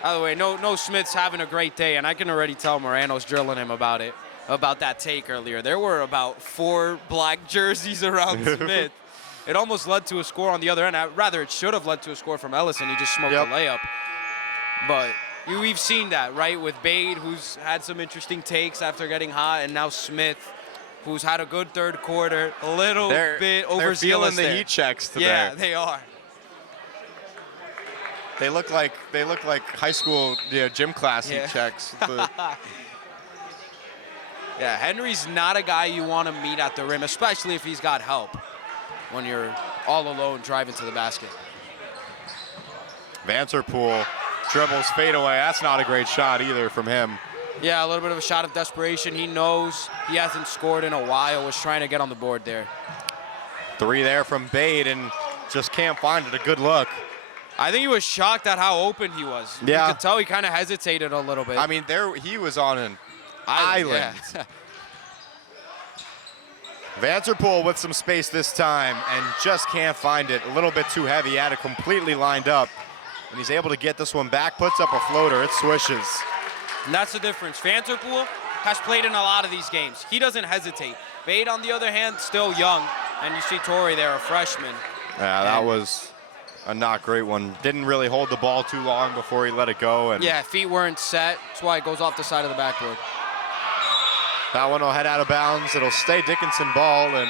By the way, no Smith's having a great day, and I can already tell Morano's drilling him about it, about that take earlier. There were about 4 black jerseys around Smith. It almost led to a score on the other end. Rather, it should have led to a score from Ellison. He just smoked the layup. But we've seen that, right, with Bade, who's had some interesting takes after getting hot, and now Smith, who's had a good third quarter, a little bit overzealous. They're feeling the there. heat checks today. Yeah, they are. They look like high school gym class heat checks. Yeah, Henry's not a guy you want to meet at the rim, especially if he's got help when you're all alone driving to the basket. Vanderpool dribbles, fade away. That's not a great shot either from him. Yeah, a little bit of a shot of desperation. He knows he hasn't scored in a while, was trying to get on the board there. 3 there from Bade, and just can't find it. A good look. I think he was shocked at how open he was. Yeah. You could tell he kind of hesitated a little bit. I mean, he was on an island. Yeah. Vanderpool with some space this time and just can't find it. A little bit too heavy. Had it completely lined up. And he's able to get this one back, puts up a floater. It swishes. And that's the difference. Vanderpool has played in a lot of these games. He doesn't hesitate. Bade, on the other hand, still young. And you see Torrey there, a freshman. Yeah, that was a not great one. Didn't really hold the ball too long before he let it go. And yeah, feet weren't set. That's why it goes off the side of the backboard. That one will head out of bounds. It'll stay Dickinson ball, and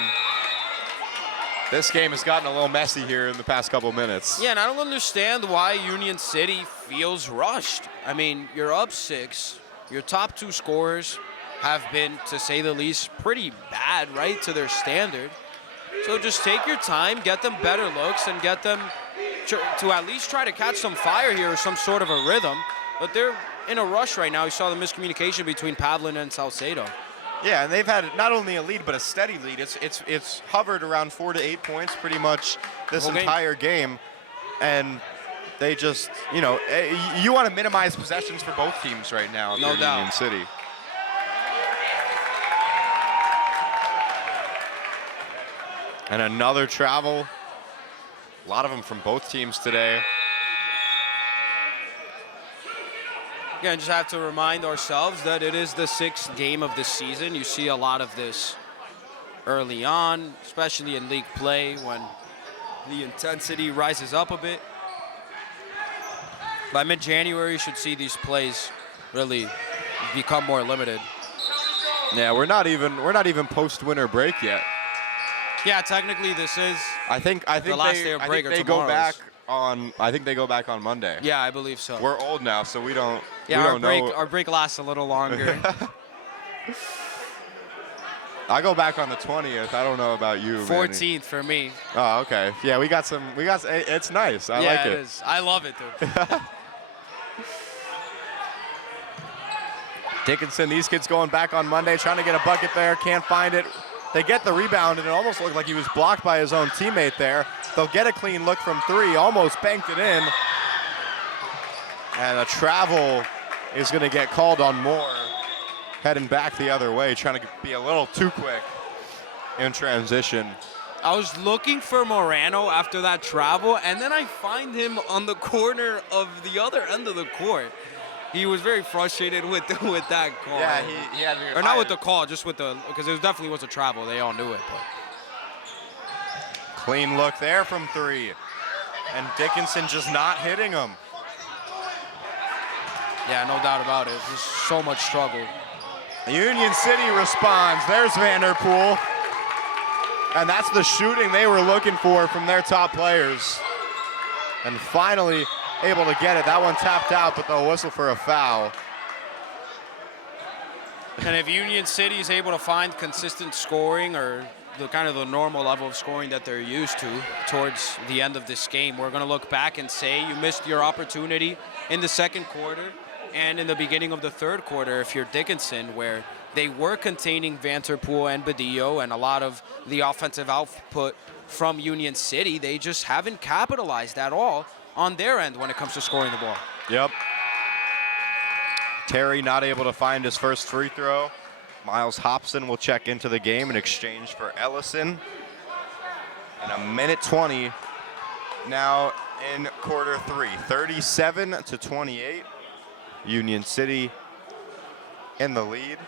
this game has gotten a little messy here in the past couple minutes. Yeah, and I don't understand why Union City feels rushed. I mean, you're up 6. Your top 2 scorers have been, to say the least, pretty bad, right, to their standard. So just take your time, get them better looks, and get them to at least try to catch some fire here or some sort of a rhythm. But they're in a rush right now. We saw the miscommunication between Pavlin and Salcedo. Yeah, and they've had not only a lead, but a steady lead. It's hovered around 4 to 8 points pretty much this entire game. And they just, you want to minimize possessions for both teams right now if you're Union City. And another travel. A lot of them from both teams today. Again, just have to remind ourselves that it is the 6th game of the season. You see a lot of this early on, especially in league play when the intensity rises up a bit. By mid-January, you should see these plays really become more limited. Yeah, we're not even post-winter break yet. Yeah, technically this is I think the last day of break. I think they go back on Monday. Yeah, I believe so. We're old now, so we don't. Yeah, we don't know. Our break lasts a little longer. I go back on the 20th. I don't know about you. 14th Manny. for me. Oh, okay. Yeah, we got. It's nice. I like it. Yeah, it is. I love it, dude. Dickinson, these kids going back on Monday, trying to get a bucket there. Can't find it. They get the rebound, and it almost looked like he was blocked by his own teammate there. They'll get a clean look from 3, almost banked it in. And a travel is going to get called on Moore. heading back the other way, trying to be a little too quick in transition. I was looking for Morano after that travel, and then I find him on the corner of the other end of the court. He was very frustrated with that call. Yeah, he had Or not with the call, just with the, because it definitely was a travel. They all knew it. But. Clean look there from 3. And Dickinson just not hitting him. Yeah, no doubt about it. There's so much struggle. Union City responds. There's Vanderpool. And that's the shooting they were looking for from their top players. And finally able to get it. That one tapped out, but they'll whistle for a foul. And if Union City is able to find consistent scoring or the kind of the normal level of scoring that they're used to towards the end of this game, we're going to look back and say you missed your opportunity in the second quarter and in the beginning of the third quarter if you're Dickinson, where they were containing Vanderpool and Badillo and a lot of the offensive output from Union City. They just haven't capitalized at all on their end when it comes to scoring the ball. Yep. Terry not able to find his first free throw. Miles Hobson will check into the game in exchange for Ellison. And a minute 20 now in quarter 3. 37-28. Union City in the lead.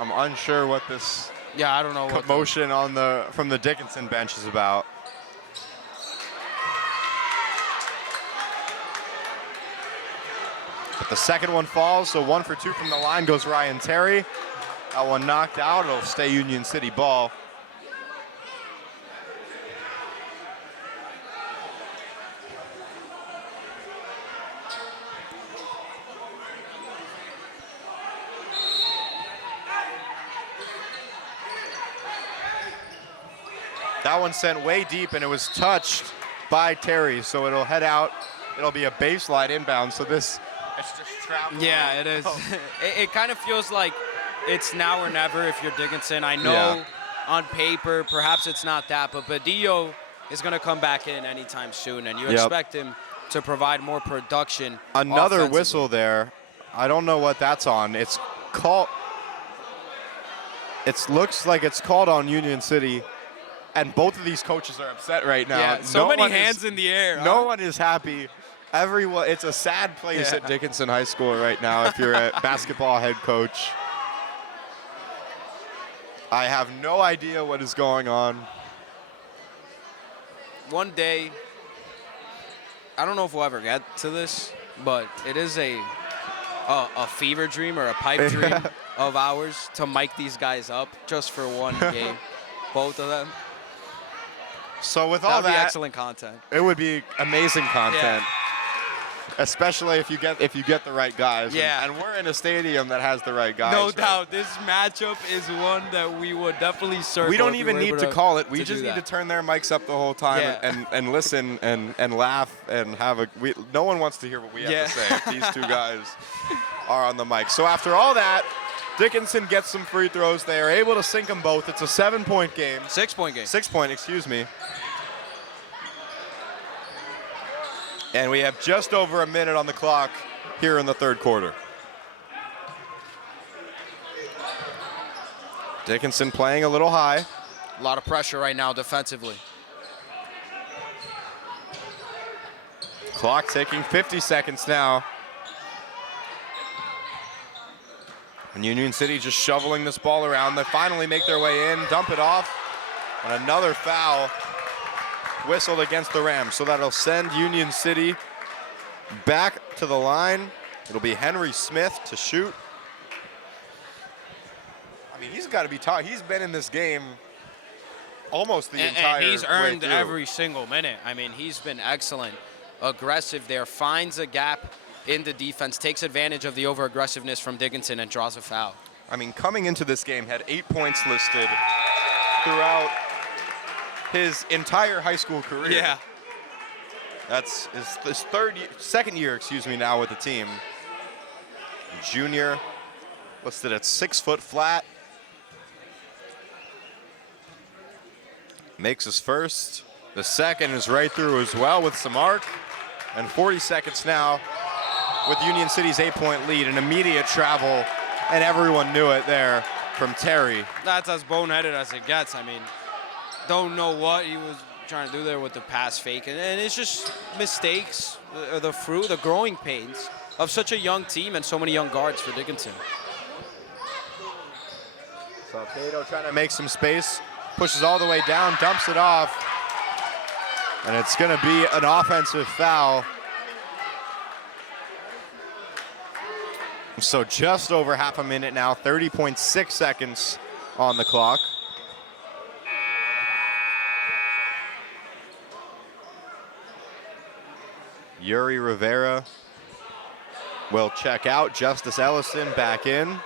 I'm unsure what this I don't know what commotion from the Dickinson bench is about. But the second one falls, so 1 for 2 from the line goes Ryan Terry. That one knocked out. It'll stay Union City ball. That one sent way deep, and it was touched by Terry, so it'll head out. It'll be a baseline inbound, so it's just traveling. Yeah, it is. It kind of feels like it's now or never if you're Dickinson. I know on paper, perhaps it's not that, but Badillo is going to come back in anytime soon, and you expect him to provide more production. Another whistle there. I don't know what that's on. It's called. It looks like it's called on Union City. And both of these coaches are upset right now. Yeah, so many hands in the air. No one is happy. Everyone, it's a sad place at Dickinson High School right now if you're a basketball head coach. I have no idea what is going on. One day, I don't know if we'll ever get to this, but it is a fever dream or a pipe dream of ours to mic these guys up just for one game, both of them. So with all that would be that, excellent content. It would be amazing content, especially if you get the right guys. Yeah, and we're in a stadium that has the right guys. No doubt, this matchup is one that we would definitely circle. We don't even need to call it. We just need that. to turn their mics up the whole time and listen and laugh and have a. No one wants to hear what we have to say if these two guys are on the mic. So after all that, Dickinson gets some free throws. They are able to sink them both. It's a 7-point game. 6-point game. 6-point, excuse me. And we have just over a minute on the clock here in the third quarter. Dickinson playing a little high. A lot of pressure right now defensively. Clock ticking, 50 seconds now. And Union City just shoveling this ball around. They finally make their way in, dump it off. And another foul whistled against the Rams. So that'll send Union City back to the line. It'll be Henry Smith to shoot. I mean, he's got to be taught. He's been in this game almost the entire and he's earned way through. every single minute. I mean, he's been excellent, aggressive there, finds a gap in the defense, takes advantage of the over-aggressiveness from Dickinson and draws a foul. I mean, coming into this game, had 8 points listed throughout his entire high school career. Yeah. That's his second year, now with the team. Junior, listed at 6 foot flat. Makes his first. The second is right through as well with some arc. And 40 seconds now with Union City's 8-point lead. An immediate travel, and everyone knew it there from Terry. That's as boneheaded as it gets. I mean, don't know what he was trying to do there with the pass fake. And it's just mistakes, the growing pains of such a young team and so many young guards for Dickinson. So Cato trying to make some space, pushes all the way down, dumps it off. And it's going to be an offensive foul. So just over half a minute now, 30.6 seconds on the clock. Yuri Rivera will check out. Justice Ellison back in.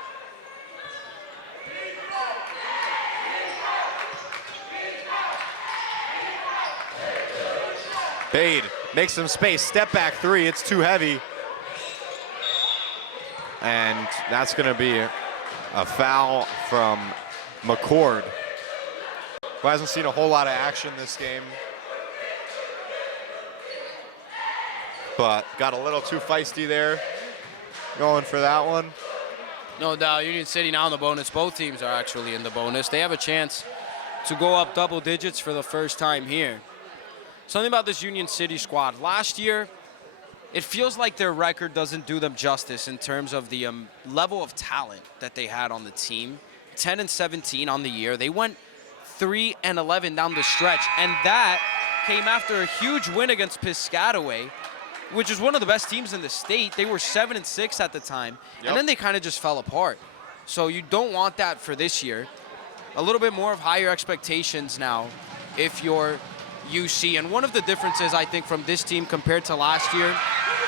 Bade makes some space, step back three, it's too heavy. And that's gonna be a foul from McCord, who hasn't seen a whole lot of action this game, but got a little too feisty there, going for that one. No doubt, Union City now in the bonus. Both teams are actually in the bonus. They have a chance to go up double digits for the first time here. Something about this Union City squad. Last year, it feels like their record doesn't do them justice in terms of the level of talent that they had on the team. 10-17 on the year. They went 3-11 down the stretch, and that came after a huge win against Piscataway, which is one of the best teams in the state. They were 7-6 at the time, and then they kind of just fell apart. So you don't want that for this year. A little bit more of higher expectations now if you're UC. And one of the differences, I think, from this team compared to last year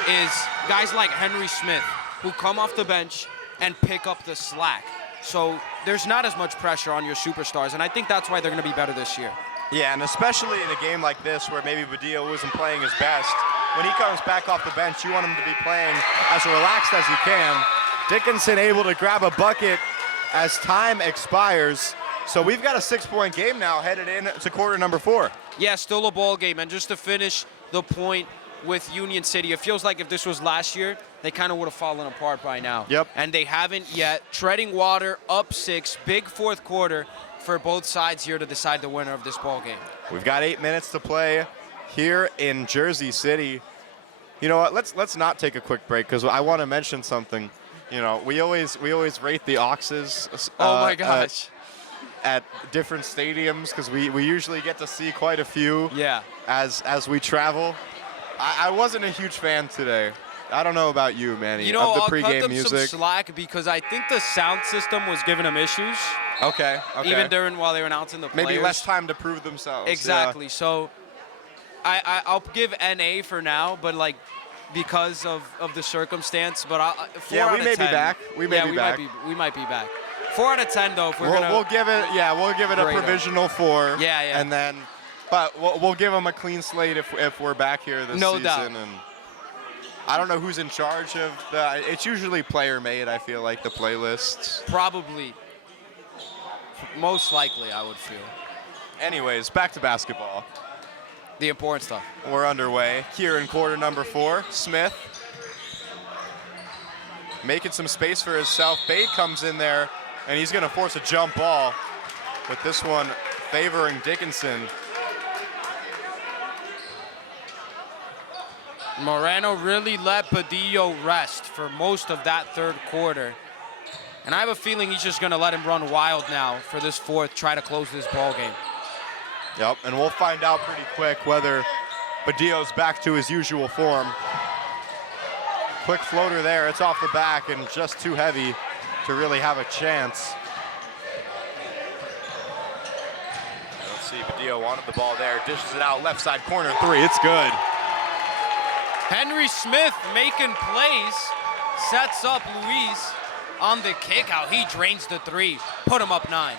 is guys like Henry Smith, who come off the bench and pick up the slack. So there's not as much pressure on your superstars, and I think that's why they're going to be better this year. Yeah, and especially in a game like this where maybe Badillo wasn't playing his best, when he comes back off the bench, you want him to be playing as relaxed as he can. Dickinson able to grab a bucket as time expires. So we've got a 6-point game now headed into quarter number 4. Yeah, still a ball game. And just to finish the point with Union City, it feels like if this was last year, they kind of would have fallen apart by now. Yep. And they haven't yet. Treading water, up 6, big fourth quarter for both sides here to decide the winner of this ball game. We've got 8 minutes to play here in Jersey City. You know what? Let's not take a quick break because I want to mention something. You know, we always rate the Oxes. Oh my gosh. At different stadiums because we usually get to see quite a few. Yeah. As we travel. I wasn't a huge fan today. I don't know about you, Manny. You know, of the I'll pregame cut them music. some slack because I think the sound system was giving them issues. Okay. Even while they were announcing the players. Maybe less time to prove themselves. Exactly. Yeah. So I'll give NA for now, but like because of the circumstance. But 4 out we of may 10. be back. We may be back. We might be back. 4 out of 10 though. If We'll give it. Yeah, we'll give it a Grade 'em. provisional 4. Yeah. And then, but we'll give them a clean slate if we're back here this No season. doubt. And I don't know who's in charge of the. It's usually player made. I feel like the playlists. Probably. Most likely, I would feel. Anyways, back to basketball. The important stuff. We're underway here in quarter number 4. Smith making some space for himself. Bade comes in there, and he's going to force a jump ball, with this one favoring Dickinson. Moreno really let Badillo rest for most of that third quarter. And I have a feeling he's just going to let him run wild now for this fourth, try to close this ball game. Yep, and we'll find out pretty quick whether Badillo's back to his usual form. Quick floater there, it's off the back and just too heavy to really have a chance. Let's see, Badillo wanted the ball there, dishes it out, left side corner 3, it's good. Henry Smith making plays, sets up Luis on the kick out. He drains the 3, put him up 9.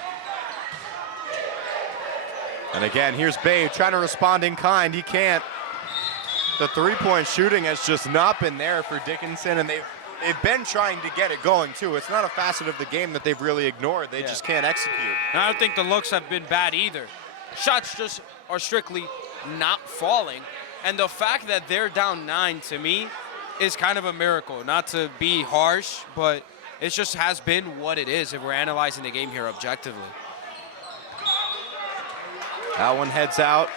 And again, here's Bade trying to respond in kind. He can't. The three-point shooting has just not been there for Dickinson, and they've been trying to get it going, too. It's not a facet of the game that they've really ignored. They just can't execute. And I don't think the looks have been bad either. shots just are strictly not falling. And the fact that they're down 9 to me is kind of a miracle. Not to be harsh, but it just has been what it is if we're analyzing the game here objectively. That one heads out.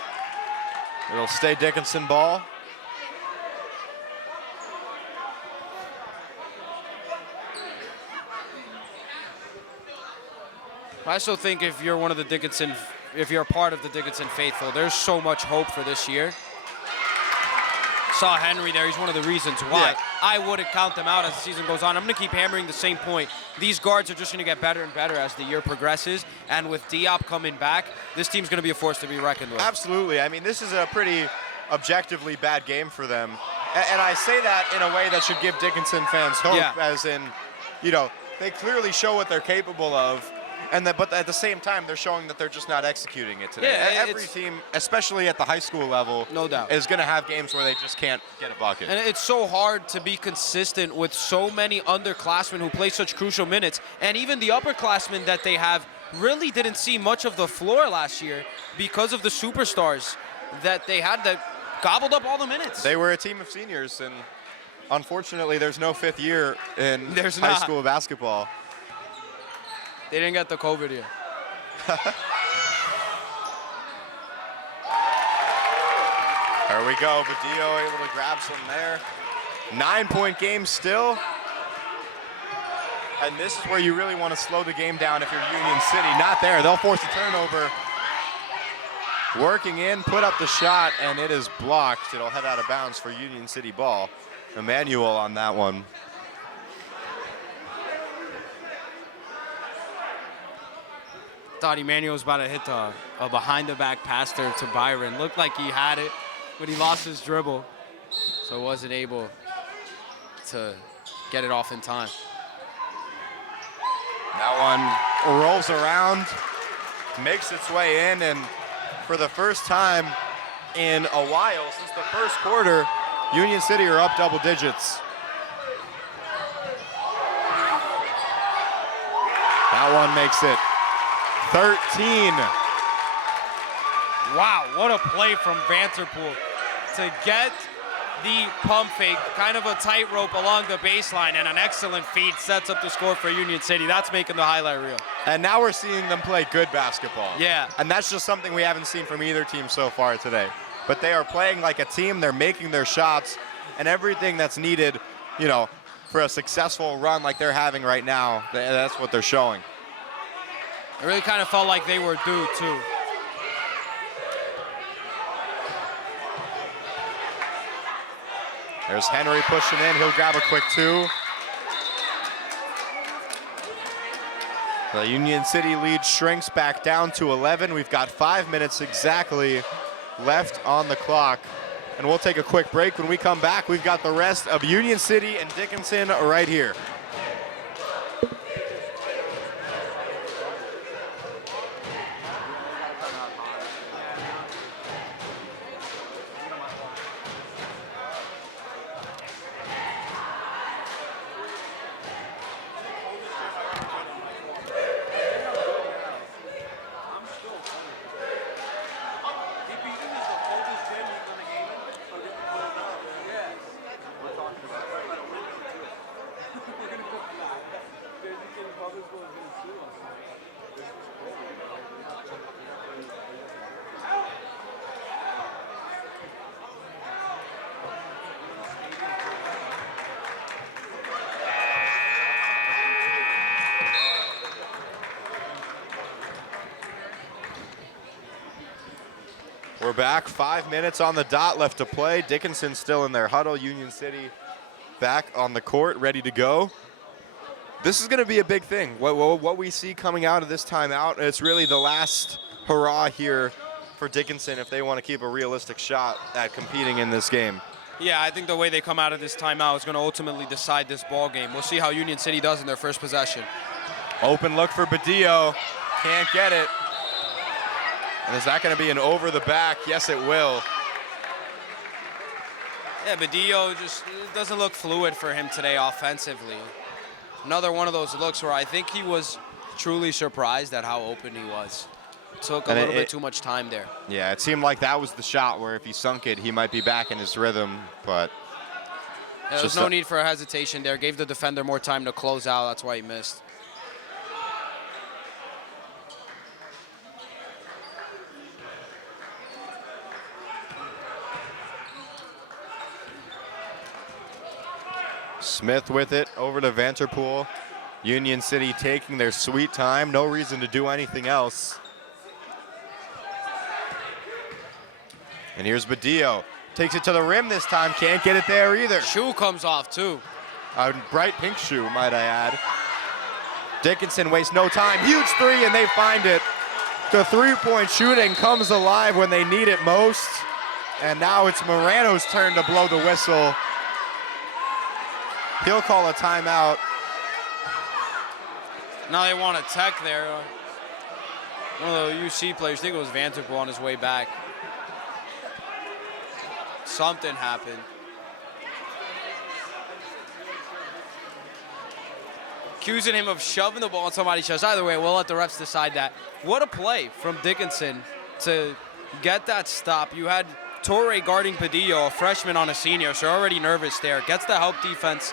It'll stay Dickinson ball. I still think if you're one of the Dickinson, if you're a part of the Dickinson faithful, there's so much hope for this year. Saw Henry there. He's one of the reasons why. Yeah. I wouldn't count them out as the season goes on. I'm going to keep hammering the same point. These guards are just going to get better and better as the year progresses. And with Diop coming back, this team's going to be a force to be reckoned with. Absolutely. I mean, this is a pretty objectively bad game for them. And I say that in a way that should give Dickinson fans hope, Yeah. as in, you know, they clearly show what they're capable of. But at the same time, they're showing that they're just not executing it today. Yeah, Every team, especially at the high school level, No doubt. is going to have games where they just can't get a bucket. And it's so hard to be consistent with so many underclassmen who play such crucial minutes. And even the upperclassmen that they have really didn't see much of the floor last year because of the superstars that they had that gobbled up all the minutes. They were a team of seniors, and unfortunately, there's no fifth year in There's high not. school basketball. They didn't get the COVID year. There we go. Badillo able to grab some there. 9-point game still. And this is where you really want to slow the game down if you're Union City. Not there. They'll force a turnover. Working in, put up the shot, and it is blocked. It'll head out of bounds for Union City ball. Emmanuel on that one. Thought Emmanuel was about to hit a behind-the-back pass there to Byron. Looked like he had it, but he lost his dribble, so wasn't able to get it off in time. That one rolls around, makes its way in, and for the first time in a while, since the first quarter, Union City are up double digits. That one makes it 13. Wow, what a play from Vanterpool to get the pump fake, kind of a tightrope along the baseline, and an excellent feed sets up the score for Union City. That's making the highlight reel. And now we're seeing them play good basketball. Yeah. And that's just something we haven't seen from either team so far today. But they are playing like a team, they're making their shots, and everything that's needed, you know, for a successful run like they're having right now, that's what they're showing. It really kind of felt like they were due, too. There's Henry pushing in. He'll grab a quick two. The Union City lead shrinks back down to 11. We've got 5 minutes exactly left on the clock. And we'll take a quick break. When we come back, we've got the rest of Union City and Dickinson right here. We're back, 5 minutes on the dot left to play. Dickinson still in their huddle. Union City back on the court, ready to go. This is going to be a big thing. What we see coming out of this timeout, it's really the last hurrah here for Dickinson if they want to keep a realistic shot at competing in this game. Yeah, I think the way they come out of this timeout is going to ultimately decide this ball game. We'll see how Union City does in their first possession. Open look for Badillo. Can't get it. And is that going to be an over the back? Yes, it will. Yeah, Badillo just it doesn't look fluid for him today offensively. Another one of those looks where I think he was truly surprised at how open he was. took a And little bit too much time there. Yeah, it seemed like that was the shot where if he sunk it, he might be back in his rhythm, but Yeah, there's no need for a hesitation there. Gave the defender more time to close out. That's why he missed. Smith with it over to Vanterpool. Union City taking their sweet time. No reason to do anything else. And here's Badillo. Takes it to the rim this time. Can't get it there either. Shoe comes off, too. A bright pink shoe, might I add. Dickinson wastes no time. Huge three, and they find it. The three-point shooting comes alive when they need it most. And now it's Morano's turn to blow the whistle. He'll call a timeout. Now they want a tech there. One of the UC players, I think it was Vanderpool on his way back. Something happened. Accusing him of shoving the ball in somebody's chest. Either way, we'll let the refs decide that. What a play from Dickinson to get that stop. You had Torre guarding Padillo, a freshman on a senior, so already nervous there. Gets the help defense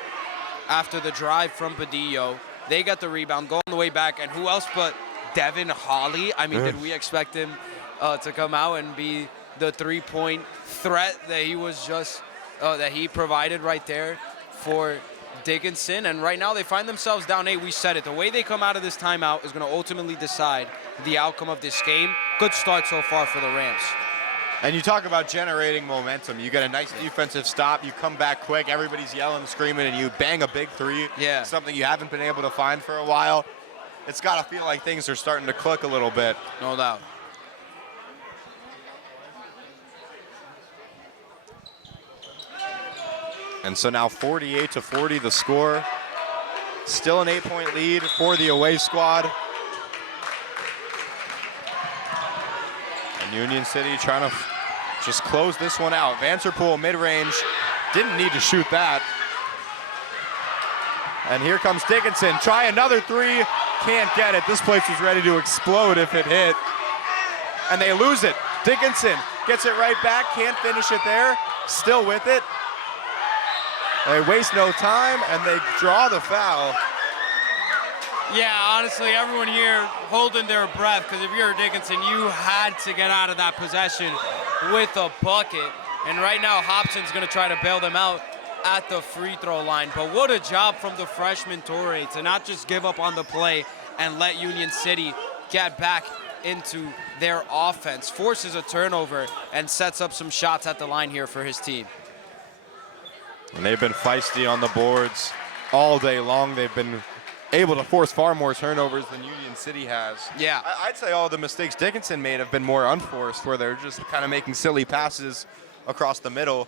after the drive from Padillo. They get the rebound, go on the way back, and who else but Devin Hawley? I mean, did we expect him to come out and be the three-point threat that he was just, that he provided right there for Dickinson? And right now they find themselves down 8. We said it. The way they come out of this timeout is going to ultimately decide the outcome of this game. Good start so far for the Rams. And you talk about generating momentum. You get a nice defensive stop. You come back quick. Everybody's yelling, screaming, and you bang a big three. Yeah. Something you haven't been able to find for a while. It's got to feel like things are starting to click a little bit. No doubt. And so now 48-40 the score. Still an 8-point lead for the away squad. And Union City trying to just close this one out. Vanterpool mid-range, didn't need to shoot that. And here comes Dickinson, try another three, can't get it. This place was ready to explode if it hit. And they lose it. Dickinson gets it right back, can't finish it there, still with it. They waste no time, and they draw the foul. Yeah, honestly, everyone here holding their breath, because if you're Dickinson, you had to get out of that possession with a bucket. And right now, Hobson's going to try to bail them out at the free throw line. But what a job from the freshman Torre to not just give up on the play and let Union City get back into their offense. Forces a turnover and sets up some shots at the line here for his team. And they've been feisty on the boards all day long. They've been able to force far more turnovers than Union City has. Yeah. I'd say all the mistakes Dickinson made have been more unforced, where they're just kind of making silly passes across the middle.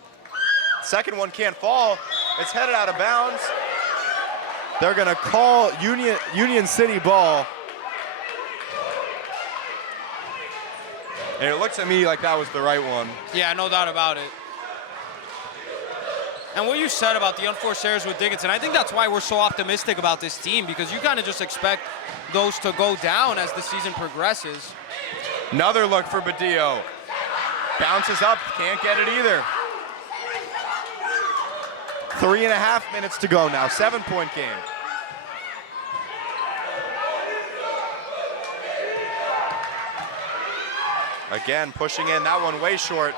Second one can't fall. It's headed out of bounds. They're going to call Union City ball. And it looks to me like that was the right one. Yeah, no doubt about it. And what you said about the unforced errors with Dickinson, I think that's why we're so optimistic about this team, because you kind of just expect those to go down as the season progresses. Another look for Badillo. Bounces up, can't get it either. 3.5 minutes to go now, 7-point game. Again, pushing in, that one way short.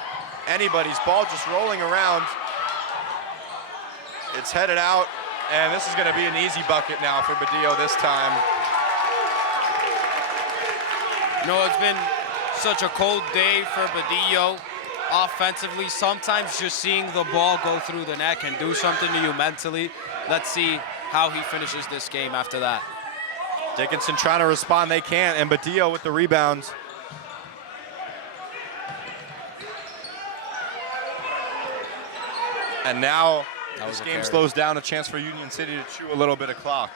Anybody's ball just rolling around. It's headed out, and this is going to be an easy bucket now for Badillo this time. No, it's been such a cold day for Badillo offensively. Sometimes just seeing the ball go through the net can do something to you mentally. Let's see how he finishes this game after that. Dickinson trying to respond, they can't, and Badillo with the rebounds. And now this game slows down, a chance for Union City to chew a little bit of clock.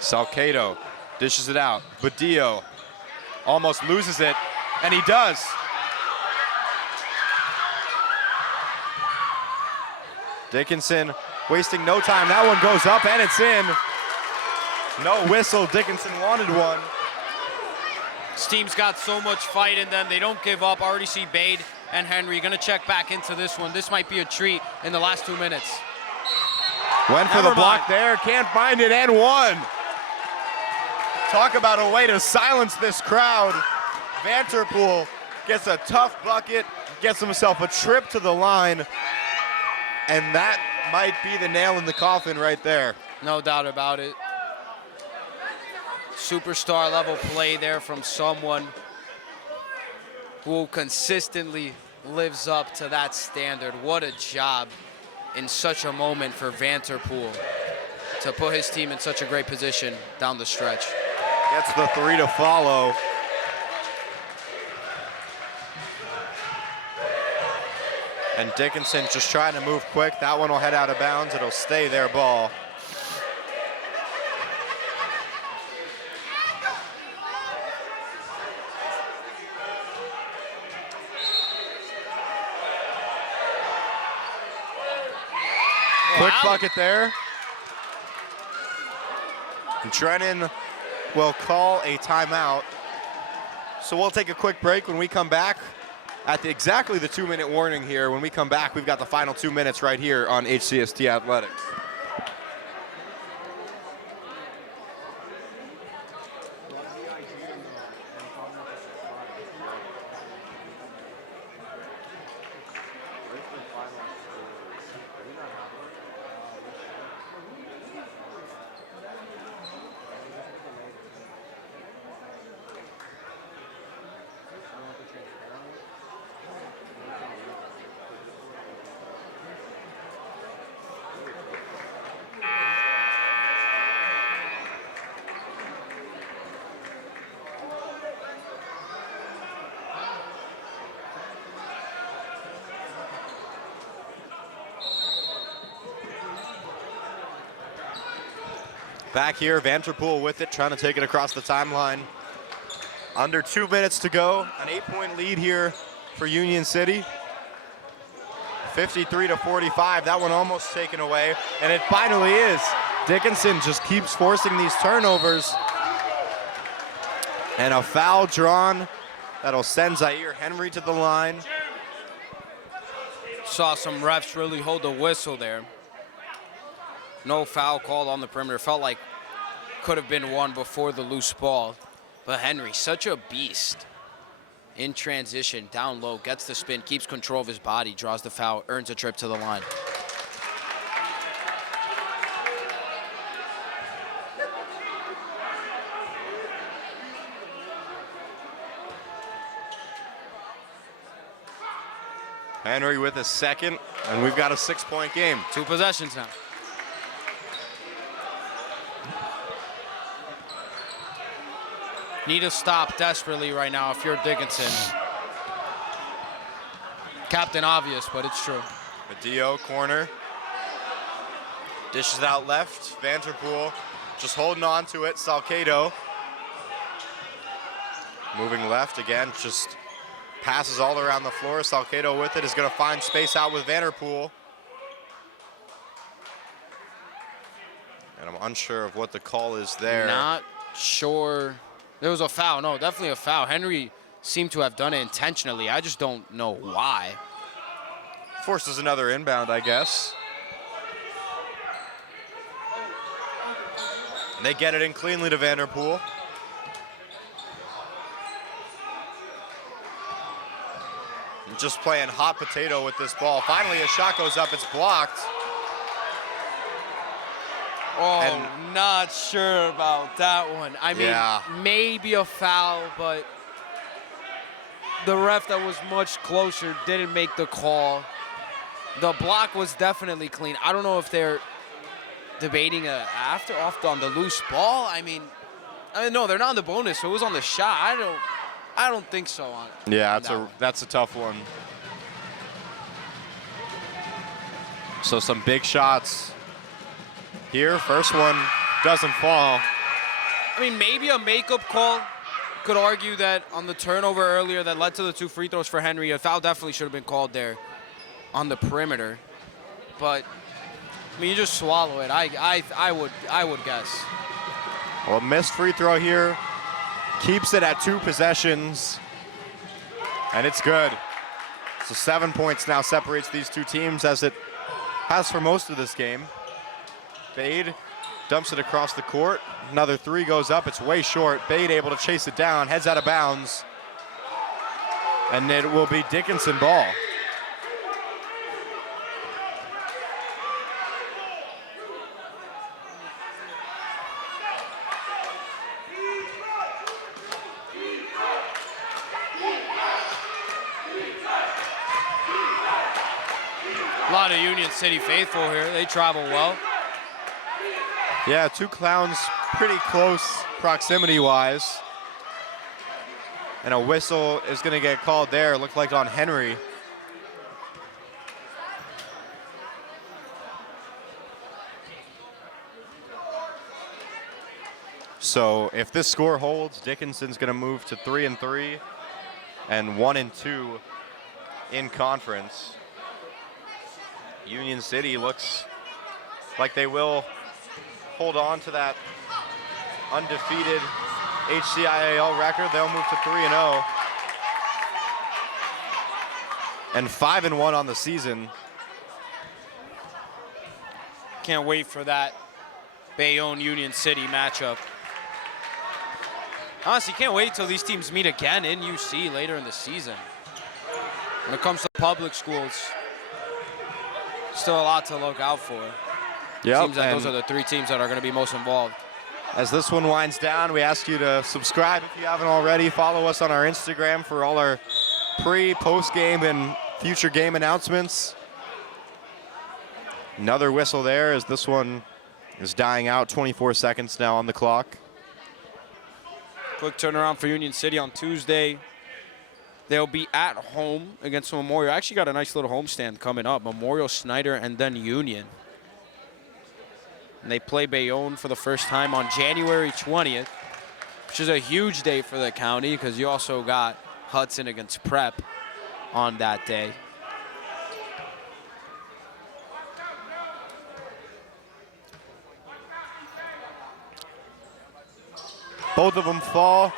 Salcedo dishes it out. Badillo almost loses it, and he does. Dickinson wasting no time. That one goes up, and it's in. No whistle. Dickinson wanted one. This team's got so much fight in them. They don't give up. I already see Bade and Henry going to check back into this one. This might be a treat in the last 2 minutes. Went for the block there. Can't find it and one. Talk about a way to silence this crowd. Vanterpool gets a tough bucket, gets himself a trip to the line, and that might be the nail in the coffin right there. No doubt about it. Superstar level play there from someone who consistently lives up to that standard. What a job in such a moment for Vanterpool to put his team in such a great position down the stretch. Gets the three to follow. And Dickinson just trying to move quick. That one will head out of bounds. It'll stay their ball. Quick bucket there. And Drennan will call a timeout. So we'll take a quick break. When we come back, at exactly the 2-minute warning here, when we come back, we've got the final 2 minutes right here on HCST Athletics. Back here, Vanterpool with it, trying to take it across the timeline. Under 2 minutes to go, an 8-point lead here for Union City. 53-45, that one almost taken away, and it finally is. Dickinson just keeps forcing these turnovers. And a foul drawn that'll send Zaire Henry to the line. Saw some refs really hold the whistle there. No foul called on the perimeter. Felt like could have been one before the loose ball. But Henry, such a beast. In transition, down low, gets the spin, keeps control of his body, draws the foul, earns a trip to the line. Henry with a second, and we've got a 6-point game. 2 possessions now. Need a stop desperately right now if you're Dickinson. Captain obvious, but it's true. Adio corner. Dishes out left. Vanterpool just holding on to it. Salcedo moving left again, just passes all around the floor. Salcedo with it is going to find space out with Vanterpool. And I'm unsure of what the call is there. Not sure. There was a foul. No, definitely a foul. Henry seemed to have done it intentionally. I just don't know why. Forces another inbound, I guess. And they get it in cleanly to Vanterpool. Just playing hot potato with this ball. Finally, a shot goes up. It's blocked. Oh, And not sure about that one. I mean, Yeah. maybe a foul, but the ref that was much closer didn't make the call. The block was definitely clean. I don't know if they're debating off on the loose ball. I mean, no, they're not on the bonus, so it was on the shot. I don't think so. Yeah, that's a tough one. So some big shots here. First one doesn't fall. I mean, maybe a makeup call. Could argue that on the turnover earlier that led to the 2 free throws for Henry, a foul definitely should have been called there on the perimeter. But I mean, you just swallow it. I would guess. Well, a missed free throw here. Keeps it at 2 possessions. And it's good. So 7 points now separates these two teams as it has for most of this game. Bade dumps it across the court. Another 3 goes up. It's way short. Bade able to chase it down. Heads out of bounds. And it will be Dickinson ball. A lot of Union City faithful here. They travel well. Yeah, 2 clowns pretty close proximity-wise. And a whistle is going to get called there. Looked like on Henry. So if this score holds, Dickinson's going to move to 3-3 and 1-2 in conference. Union City looks like they will hold on to that undefeated HCIAL record. They'll move to 3-0 and 5-1 on the season. Can't wait for that Bayonne Union City matchup. Honestly, can't wait till these teams meet again in UC later in the season. When it comes to public schools, still a lot to look out for. Yep, Seems like those are the 3 teams that are going to be most involved. As this one winds down, we ask you to subscribe if you haven't already. Follow us on our Instagram for all our pre, post-game, and future game announcements. Another whistle there as this one is dying out. 24 seconds now on the clock. Quick turnaround for Union City on Tuesday. They'll be at home against Memorial. Actually got a nice little homestand coming up. Memorial, Snyder, and then Union. And they play Bayonne for the first time on January 20th, which is a huge day for the county because you also got Hudson against Prep on that day. Both of them fall.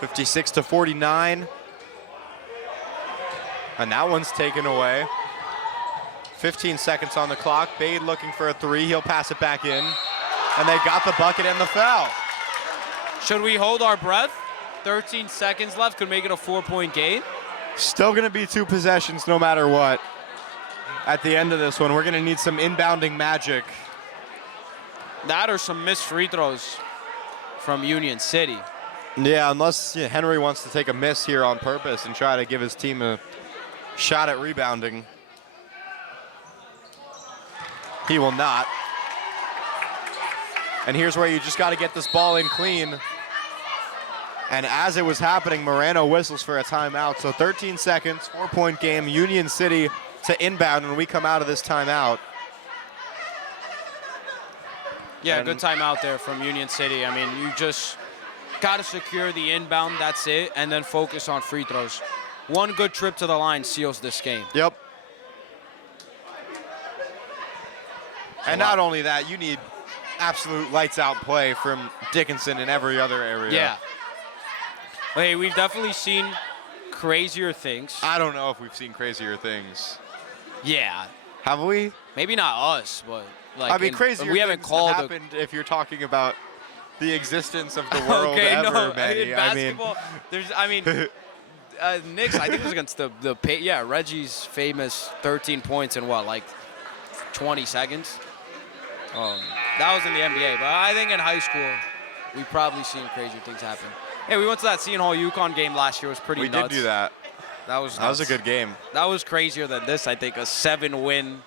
56-49. And that one's taken away. 15 seconds on the clock. Bade looking for a 3. He'll pass it back in. And they got the bucket and the foul. Should we hold our breath? 13 seconds left. Could make it a 4-point game. Still going to be 2 possessions no matter what. At the end of this one, we're going to need some inbounding magic. That or some missed free throws from Union City. Yeah, unless Henry wants to take a miss here on purpose and try to give his team a shot at rebounding. He will not. And here's where you just got to get this ball in clean. And as it was happening, Moreno whistles for a timeout. So 13 seconds, 4-point game, Union City to inbound when we come out of this timeout. Yeah, good timeout there from Union City. I mean, you just got to secure the inbound, that's it, and then focus on free throws. One good trip to the line seals this game. Yep. And not only that, you need absolute lights-out play from Dickinson in every other area. Yeah. Hey, we've definitely seen crazier things. I don't know if we've seen crazier things. Yeah. Have we? Maybe not us, but like I mean, crazier we haven't things called happened if you're talking about the existence of the world okay, ever, no, Manny. in basketball, Knicks, I think it was against Reggie's famous 13 points in what, like 20 seconds? That was in the NBA, but I think in high school, we've probably seen crazier things happen. Hey, we went to that Seton Hall UConn game last year. It was pretty nuts. We did do that. That was a good game. That was crazier than this, I think. A 7-win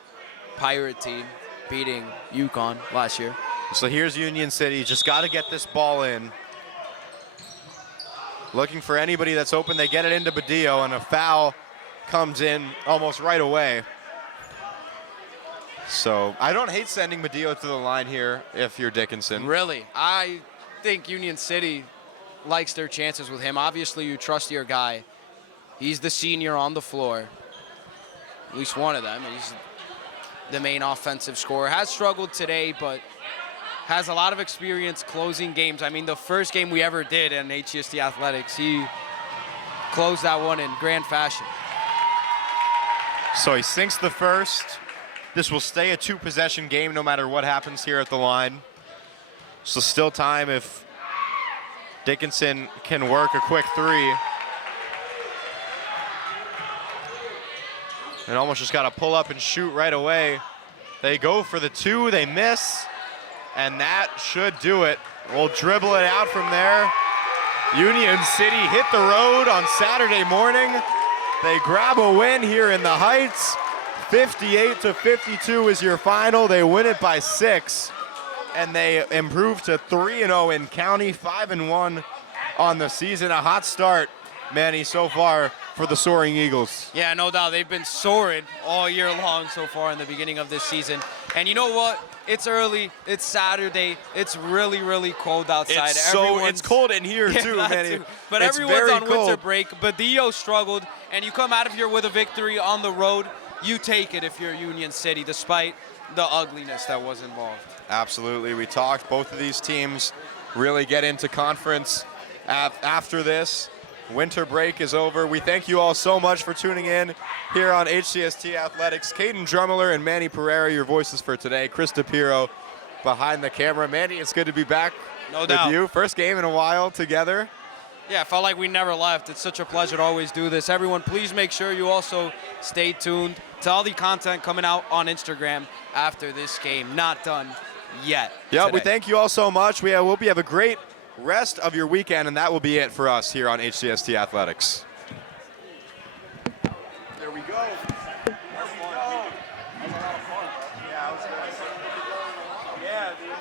Pirate team beating UConn last year. So here's Union City. Just got to get this ball in. Looking for anybody that's open. They get it into Badillo, and a foul comes in almost right away. So I don't hate sending Badillo to the line here if you're Dickinson. Really? I think Union City likes their chances with him. Obviously, you trust your guy. He's the senior on the floor. At least one of them. And he's the main offensive scorer. Has struggled today, but has a lot of experience closing games. I mean, the first game we ever did in HCST Athletics, he closed that one in grand fashion. So he sinks the first. This will stay a 2-possession game no matter what happens here at the line. So still time if Dickinson can work a quick 3. And almost just got to pull up and shoot right away. They go for the 2, they miss, and that should do it. We'll dribble it out from there. Union City hit the road on Saturday morning. They grab a win here in the Heights. 58-52 is your final. They win it by 6, and they improve to 3-0 in county, 5-1 on the season. A hot start, Manny, so far for the Soaring Eagles. Yeah, no doubt. They've been soaring all year long so far in the beginning of this season. And you know what? It's early. It's Saturday. It's really, really cold outside. It's cold in here too, Manny. Too. But it's everyone's on cold. winter break. But Dio struggled, and you come out of here with a victory on the road. You take it if you're Union City, despite the ugliness that was involved. Absolutely. We talked. Both of these teams really get into conference after this. Winter break is over. We thank you all so much for tuning in here on HCST Athletics. Caden Drummeller and Manny Pereira, your voices for today. Chris DePiro behind the camera. Manny, it's good to be back with you. First game in a while together. Yeah, I felt like we never left. It's such a pleasure to always do this. Everyone, please make sure you also stay tuned to all the content coming out on Instagram after this game. Not done yet. Yeah, today. we thank you all so much. We hope you have a great rest of your weekend, and that will be it for us here on HCST Athletics. There we go. There we go. That's a lot of fun, bro. Yeah, I was good. Yeah, dude.